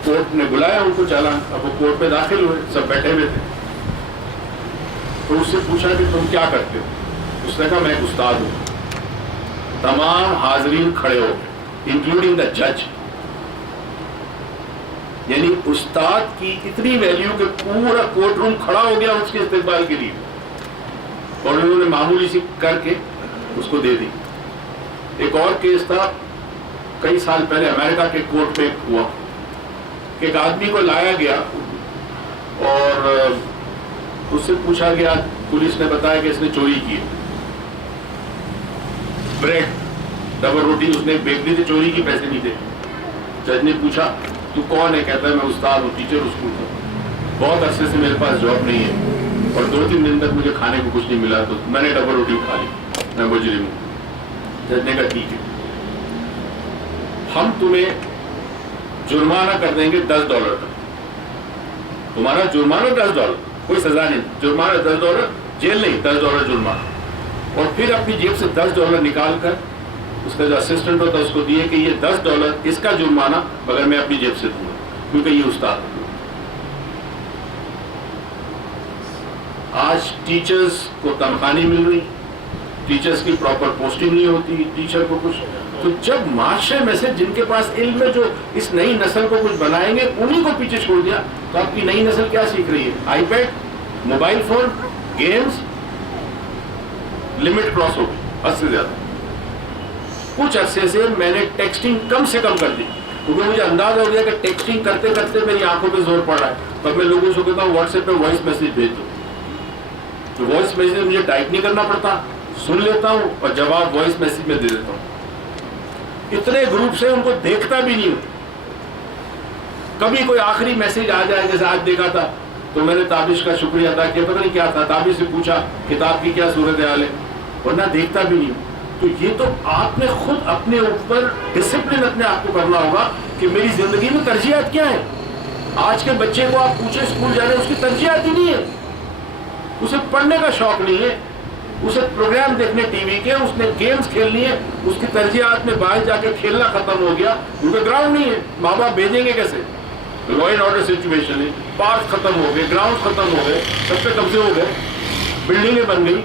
کورٹ نے بلایا ان کو چالان, اب وہ کورٹ میں داخل ہوئے, سب بیٹھے ہوئے تھے. تو اس سے پوچھا کہ تم کیا کرتے ہو؟ اس نے کہا میں ایک استاد ہوں. تمام حاضرین کھڑے ہو گئے انکلوڈنگ دا جج. یعنی استاد کی اتنی ویلیو کہ پورا کورٹ روم کھڑا ہو گیا اس کے استقبال کے لیے, اور انہوں نے معمولی سی کر کے اس کو دے دی. ایک اور کیس تھا کئی سال پہلے امریکہ کے کورٹ میں ہوا کہ ایک آدمی کو لایا گیا اور اس سے پوچھا گیا, پولیس نے بتایا کہ اس نے چوری کی, بریڈ ڈبل روٹی اس نے بیک دی تھی, چوری کی, پیسے نہیں تھے. جج نے پوچھا تو کون ہے؟ کہتا ہے میں استاد ہوں, ٹیچر اسکول ہوں, بہت عرصے سے میرے پاس جاب نہیں ہے اور 2-3 دن تک مجھے کھانے کو کچھ نہیں ملا, تو میں نے ڈبل روٹی کھا لی, میں مجرم ہوں. جج نے کہا ٹھیک ہے, ہم تمہیں جرمانہ کر دیں گے $10 کا. تمہارا جرمانہ $10, کوئی سزا نہیں, جرمانہ $10, جیل نہیں, $10 جرمانہ. اور پھر اپنی جیب سے $10 نکال کر اس کا جو اسسٹنٹ ہوتا ہے اس کو دیے کہ یہ $10 اس کا جرمانہ مگر میں اپنی جیب سے دوں گا کیونکہ یہ استاد ہے. آج ٹیچرز کو تنخواہ نہیں مل رہی, ٹیچرز کی پراپر پوسٹنگ نہیں ہوتی, ٹیچر کو کچھ. تو جب معاشرے میں سے جن کے پاس علم ہے جو اس نئی نسل کو کچھ بنائیں گے انہی کو پیچھے چھوڑ دیا, تو آپ کی نئی نسل کیا سیکھ رہی ہے؟ IPad, mobile phone, games. Limit cross ہو گئی حد سے زیادہ. کچھ عرصے سے میں نے ٹیکسٹنگ کم سے کم کر دی, کیونکہ مجھے اندازہ ہو گیا کہ ٹیکسٹنگ کرتے کرتے میری آنکھوں پہ زور پڑ رہا ہے. تب میں لوگوں سے کہتا ہوں واٹس ایپ پہ وائس میسج بھیج دو, تو وائس میسج مجھے ٹائپ نہیں کرنا پڑتا, سن لیتا ہوں اور جواب وائس میسج میں دے دیتا ہوں. اتنے گروپ سے ان کو دیکھتا بھی نہیں ہوں. کبھی کوئی آخری میسج آ جائے, جیسے آج دیکھا تھا تو میں نے تابش کا شکریہ ادا کیا, پتہ نہیں کیا تھا, تابش سے پوچھا کتاب کی کیا صورتحال ہے, ورنہ دیکھتا بھی نہیں ہوں. تو یہ تو آپ نے خود اپنے اوپر ڈسپلن اپنے آپ کو کرنا ہوگا کہ میری زندگی میں ترجیحات کیا ہیں. آج کے بچے کو آپ پوچھیں اسکول جا رہے ہیں, اس کی ترجیحات ہی نہیں ہے, اسے پڑھنے کا شوق نہیں ہے, اسے پروگرام دیکھنے ٹی وی کے, اس نے گیمز کھیلنی ہے, اس کی ترجیحات میں باہر جا کے کھیلنا ختم ہو گیا, کیونکہ گراؤنڈ نہیں ہے. ماں باپ بھیجیں گے کیسے؟ لا اینڈ آرڈر سچویشن ہے, پارک ختم ہو گئے, گراؤنڈ ختم ہو گئے, سب پہ قبضے ہو گئے, بلڈنگیں بن گئی.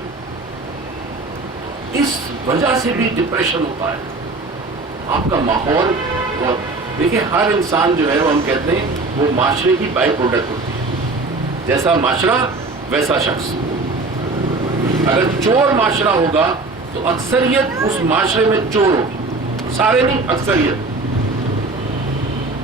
اس وجہ سے بھی ڈپریشن ہوتا ہے. آپ کا ماحول, اور دیکھیں ہر انسان جو ہے وہ ہم کہتے ہیں وہ معاشرے کی بائی پروڈکٹ ہوتی ہے. جیسا معاشرہ ویسا شخص. اگر چور معاشرہ ہوگا تو اکثریت اس معاشرے میں چور ہوگی, سارے نہیں اکثریت.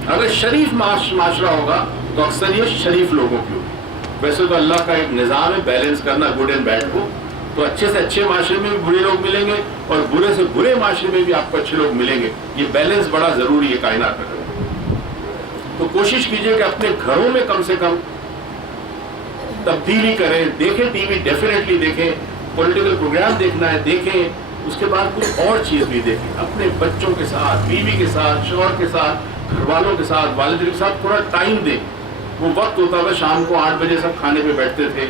اگر شریف معاشرہ ہوگا تو اکثریت شریف لوگوں کی ہوگی. ویسے تو اللہ کا ایک نظام ہے بیلنس کرنا گڈ اینڈ بیڈ کو, تو اچھے سے اچھے معاشرے میں بھی برے لوگ ملیں گے اور برے سے برے معاشرے میں بھی آپ کو اچھے لوگ ملیں گے. یہ بیلنس بڑا ضروری ہے کائنات میں. تو کوشش کیجئے کہ اپنے گھروں میں کم سے کم تبدیلی کریں. دیکھیں ٹی وی, ڈیفینیٹلی دیکھیں, پولیٹیکل پروگرام دیکھنا ہے دیکھیں, اس کے بعد کچھ اور چیز بھی دیکھیں. اپنے بچوں کے ساتھ, بیوی کے ساتھ, شوہر کے ساتھ, گھر والوں کے ساتھ, والدین کے ساتھ تھوڑا ٹائم دیں. وہ وقت ہوتا تھا شام کو 8 بجے سب کھانے پہ بیٹھتے تھے,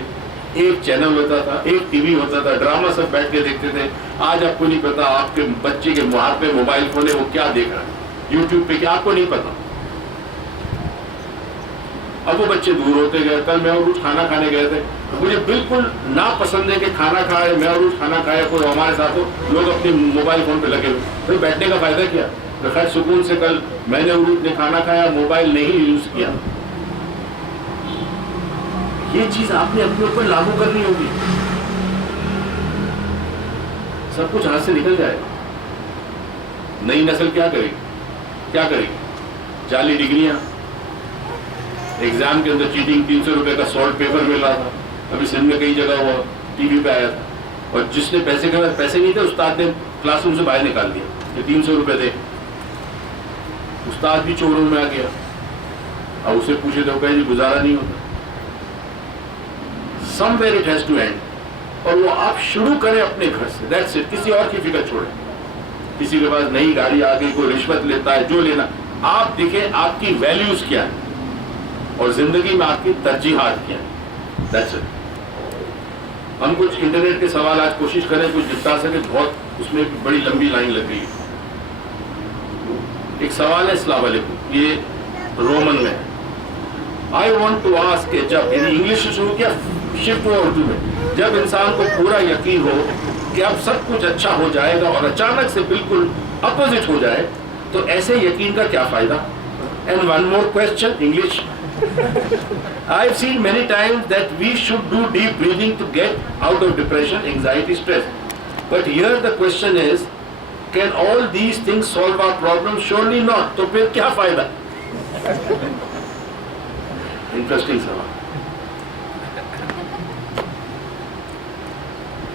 ایک چینل ہوتا تھا, ایک ٹی وی ہوتا تھا, ڈرامہ سب بیٹھ کے دیکھتے تھے. آج آپ کو نہیں پتا آپ کے بچے کے ہاتھ پہ موبائل فون ہے, وہ کیا دیکھ رہا ہے یوٹیوب پہ, کیا آپ کو نہیں پتا. اب وہ بچے دور ہوتے گئے. کل میں اور روز کھانا کھانے گئے تھے, مجھے بالکل ناپسند ہے کہ کھانا کھائے, میں اور روز کھانا کھایا, کوئی ہمارے ساتھ ہو, لوگ اپنے موبائل فون پہ لگے ہوئے, پھر بیٹھنے کا فائدہ کیا؟ تو خیر سکون سے کل میں نے عروج نے کھانا کھایا, موبائل نہیں یوز کیا. یہ چیز آپ نے اپنے اوپر لاگو کرنی ہوگی. سب کچھ ہاتھ سے نکل جائے. نئی نسل کیا کرے گی؟ کیا کرے گی؟ جعلی ڈگریاں, ایگزام کے اندر چیٹنگ, 300 روپے کا سالٹ پیپر مل رہا تھا, ابھی سندھ میں کئی جگہ ہوا, ٹی وی پہ آیا تھا, اور جس نے پیسے کے بعد پیسے نہیں تھے استاد نے کلاس روم سے باہر نکال دیا کہ 300 روپے دے. استاد بھی چوروں میں آ گیا. اب اسے پوچھے تو کہے جی گزارا نہیں ہوتا. Somewhere it has to end. اور وہ آپ شروع کریں اپنے گھر سے, دیٹس اٹ. کسی اور کی فکر چھوڑیں. کسی کے پاس نئی گاڑی آ گئی, کوئی رشوت لیتا ہے, جو لینا, آپ دیکھیں آپ کی ویلیوز کیا ہے اور زندگی میں آپ کی ترجیحات کیا ہے. That's it. ہم کچھ انٹرنیٹ کے سوال آج کوشش کریں کچھ نپٹا سکے, بہت اس میں بڑی لمبی لائن لگ گئی. ایک سوال ہے السلام علیکم, یہ رومن میں ہے. آئی وانٹ ٹو آسک کہ جب انگلش سے شروع کیا شفٹ ہوا اردو میں, جب انسان کو پورا یقین ہو کہ اب سب کچھ اچھا ہو جائے گا اور اچانک سے بالکل اپوزٹ ہو جائے تو ایسے یقین کا کیا فائدہ؟ And one more question, English. I've seen many times that we should do deep breathing to get out of depression, anxiety, stress. But here the question is, can all these things solve our problem? Surely not. تو پھر کیا فائدہ؟ انٹرسٹنگ سوال.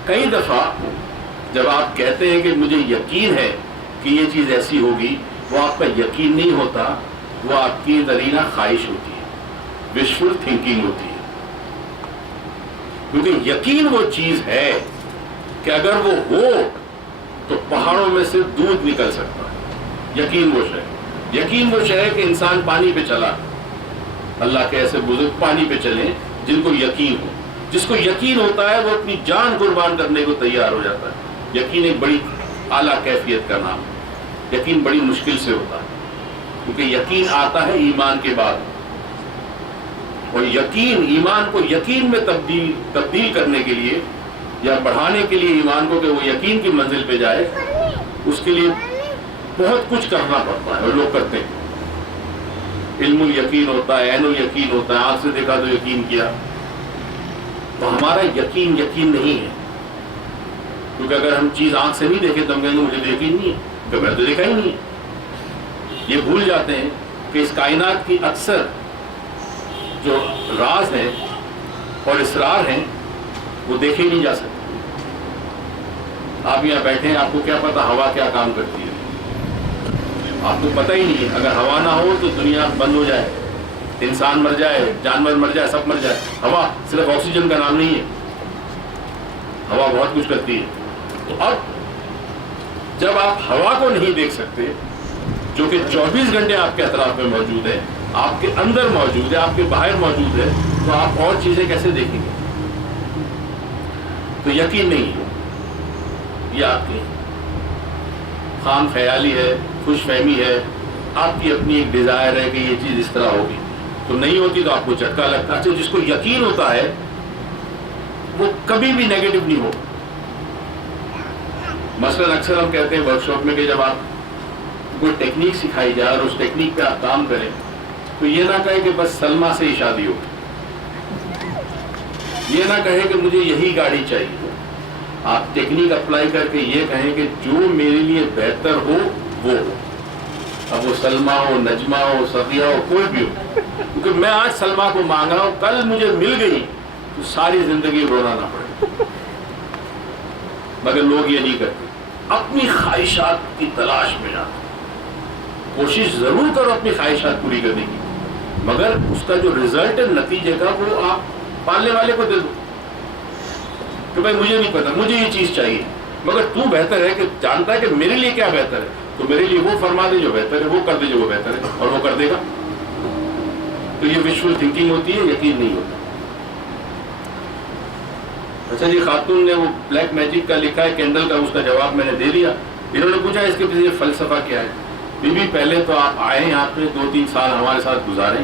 کئی دفعہ جب آپ کہتے ہیں کہ مجھے یقین ہے کہ یہ چیز ایسی ہوگی, وہ آپ کا یقین نہیں ہوتا, وہ آپ کی ذرینہ خواہش ہوتی ہے, وشفل تھنکنگ ہوتی ہے. کیونکہ یقین وہ چیز ہے کہ اگر وہ ہو تو پہاڑوں میں سے دودھ نکل سکتا ہے. یقین وہ شے, یقین وہ شے ہے کہ انسان پانی پہ چلا. اللہ کے ایسے بزرگ پانی پہ چلیں جن کو یقین ہو. جس کو یقین ہوتا ہے وہ اپنی جان قربان کرنے کو تیار ہو جاتا ہے. یقین ایک بڑی اعلیٰ کیفیت کا نام ہے. یقین بڑی مشکل سے ہوتا ہے کیونکہ یقین آتا ہے ایمان کے بعد, اور یقین ایمان کو یقین میں تبدیل کرنے کے لیے یا بڑھانے کے لیے ایمان کو کہ وہ یقین کی منزل پہ جائے, اس کے لیے بہت کچھ کرنا پڑتا ہے اور لوگ کرتے ہیں. علم الیقین ہوتا ہے, عین الیقین ہوتا ہے, آنکھ سے دیکھا تو یقین کیا. تو ہمارا یقین نہیں ہے, کیونکہ اگر ہم چیز آنکھ سے نہیں دیکھیں تو ہم کہیں گے مجھے تو یقین نہیں ہے, کہ میں تو دیکھا ہی نہیں ہے. یہ بھول جاتے ہیں کہ اس کائنات کی اکثر جو راز ہیں اور اسرار ہیں وہ دیکھے نہیں جا سکتے. آپ یہاں بیٹھے ہیں, آپ کو کیا پتا ہوا کیا کام کرتی ہے؟ آپ کو پتہ ہی نہیں ہے. اگر ہوا نہ ہو تو دنیا بند ہو جائے, انسان مر جائے, جانور مر جائے, سب مر جائے. ہوا صرف آکسیجن کا نام نہیں ہے, ہوا بہت کچھ کرتی ہے. تو اب جب آپ ہوا کو نہیں دیکھ سکتے جو کہ 24 گھنٹے آپ کے اطراف میں موجود ہے, آپ کے اندر موجود ہے, آپ کے باہر موجود ہے, تو آپ اور چیزیں کیسے دیکھیں گے؟ تو یقین نہیں ہے, یہ آپ کی خام خیالی ہے, خوش فہمی ہے, آپ کی اپنی ایک ڈیزائر ہے کہ یہ چیز اس طرح ہوگی. تو نہیں ہوتی تو آپ کو جھٹکا لگتا ہے. اچھا, جس کو یقین ہوتا ہے وہ کبھی بھی نیگیٹو نہیں ہو. مثلا اکثر ہم کہتے ہیں ورک شاپ میں کہ جب آپ کوئی ٹیکنیک سکھائی جائے اور اس ٹیکنیک پہ آپ کام کریں تو یہ نہ کہے کہ بس سلمہ سے ہی شادی ہو, یہ نہ کہے کہ مجھے یہی گاڑی چاہیے. آپ ٹیکنیک اپلائی کر کے یہ کہیں کہ جو میرے لیے بہتر ہو وہ ہو. اب وہ سلمہ ہو, نجمہ ہو, صفیہ ہو, کوئی بھی ہو, کیونکہ میں آج سلمہ کو مانگ رہا ہوں, کل مجھے مل گئی تو ساری زندگی رونا نہ پڑے. مگر لوگ یہ نہیں کرتے, اپنی خواہشات کی تلاش میں جاتے. کوشش ضرور کرو اپنی خواہشات پوری کرنے کی, مگر اس کا جو رزلٹ ہے نتیجے کا وہ آپ پالنے والے کو دے دو کہ بھائی مجھے نہیں پتا, مجھے یہ چیز چاہیے, مگر تو بہتر ہے کہ جانتا ہے کہ میرے لیے کیا بہتر ہے, تو میرے لیے وہ فرما دے جو بہتر ہے, وہ کر دے جو وہ بہتر ہے, اور وہ کر دے گا. تو یہ وشفل تھنکنگ ہوتی ہے, یقین نہیں ہوتا. اچھا جی, خاتون نے وہ بلیک میجک کا لکھا ہے کینڈل کا, اس کا جواب میں نے دے دیا. انہوں نے پوچھا اس کے پیچھے فلسفہ کیا ہے. بی بی پہلے تو آپ آئے یہاں پہ 2-3 سال ہمارے ساتھ گزاریں,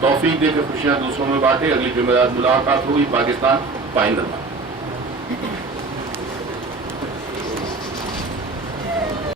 توفیق دے کے خوشیاں دوسروں میں بانٹے. اگلی جمعرات ملاقات ہوگی. پاکستان پائندہ.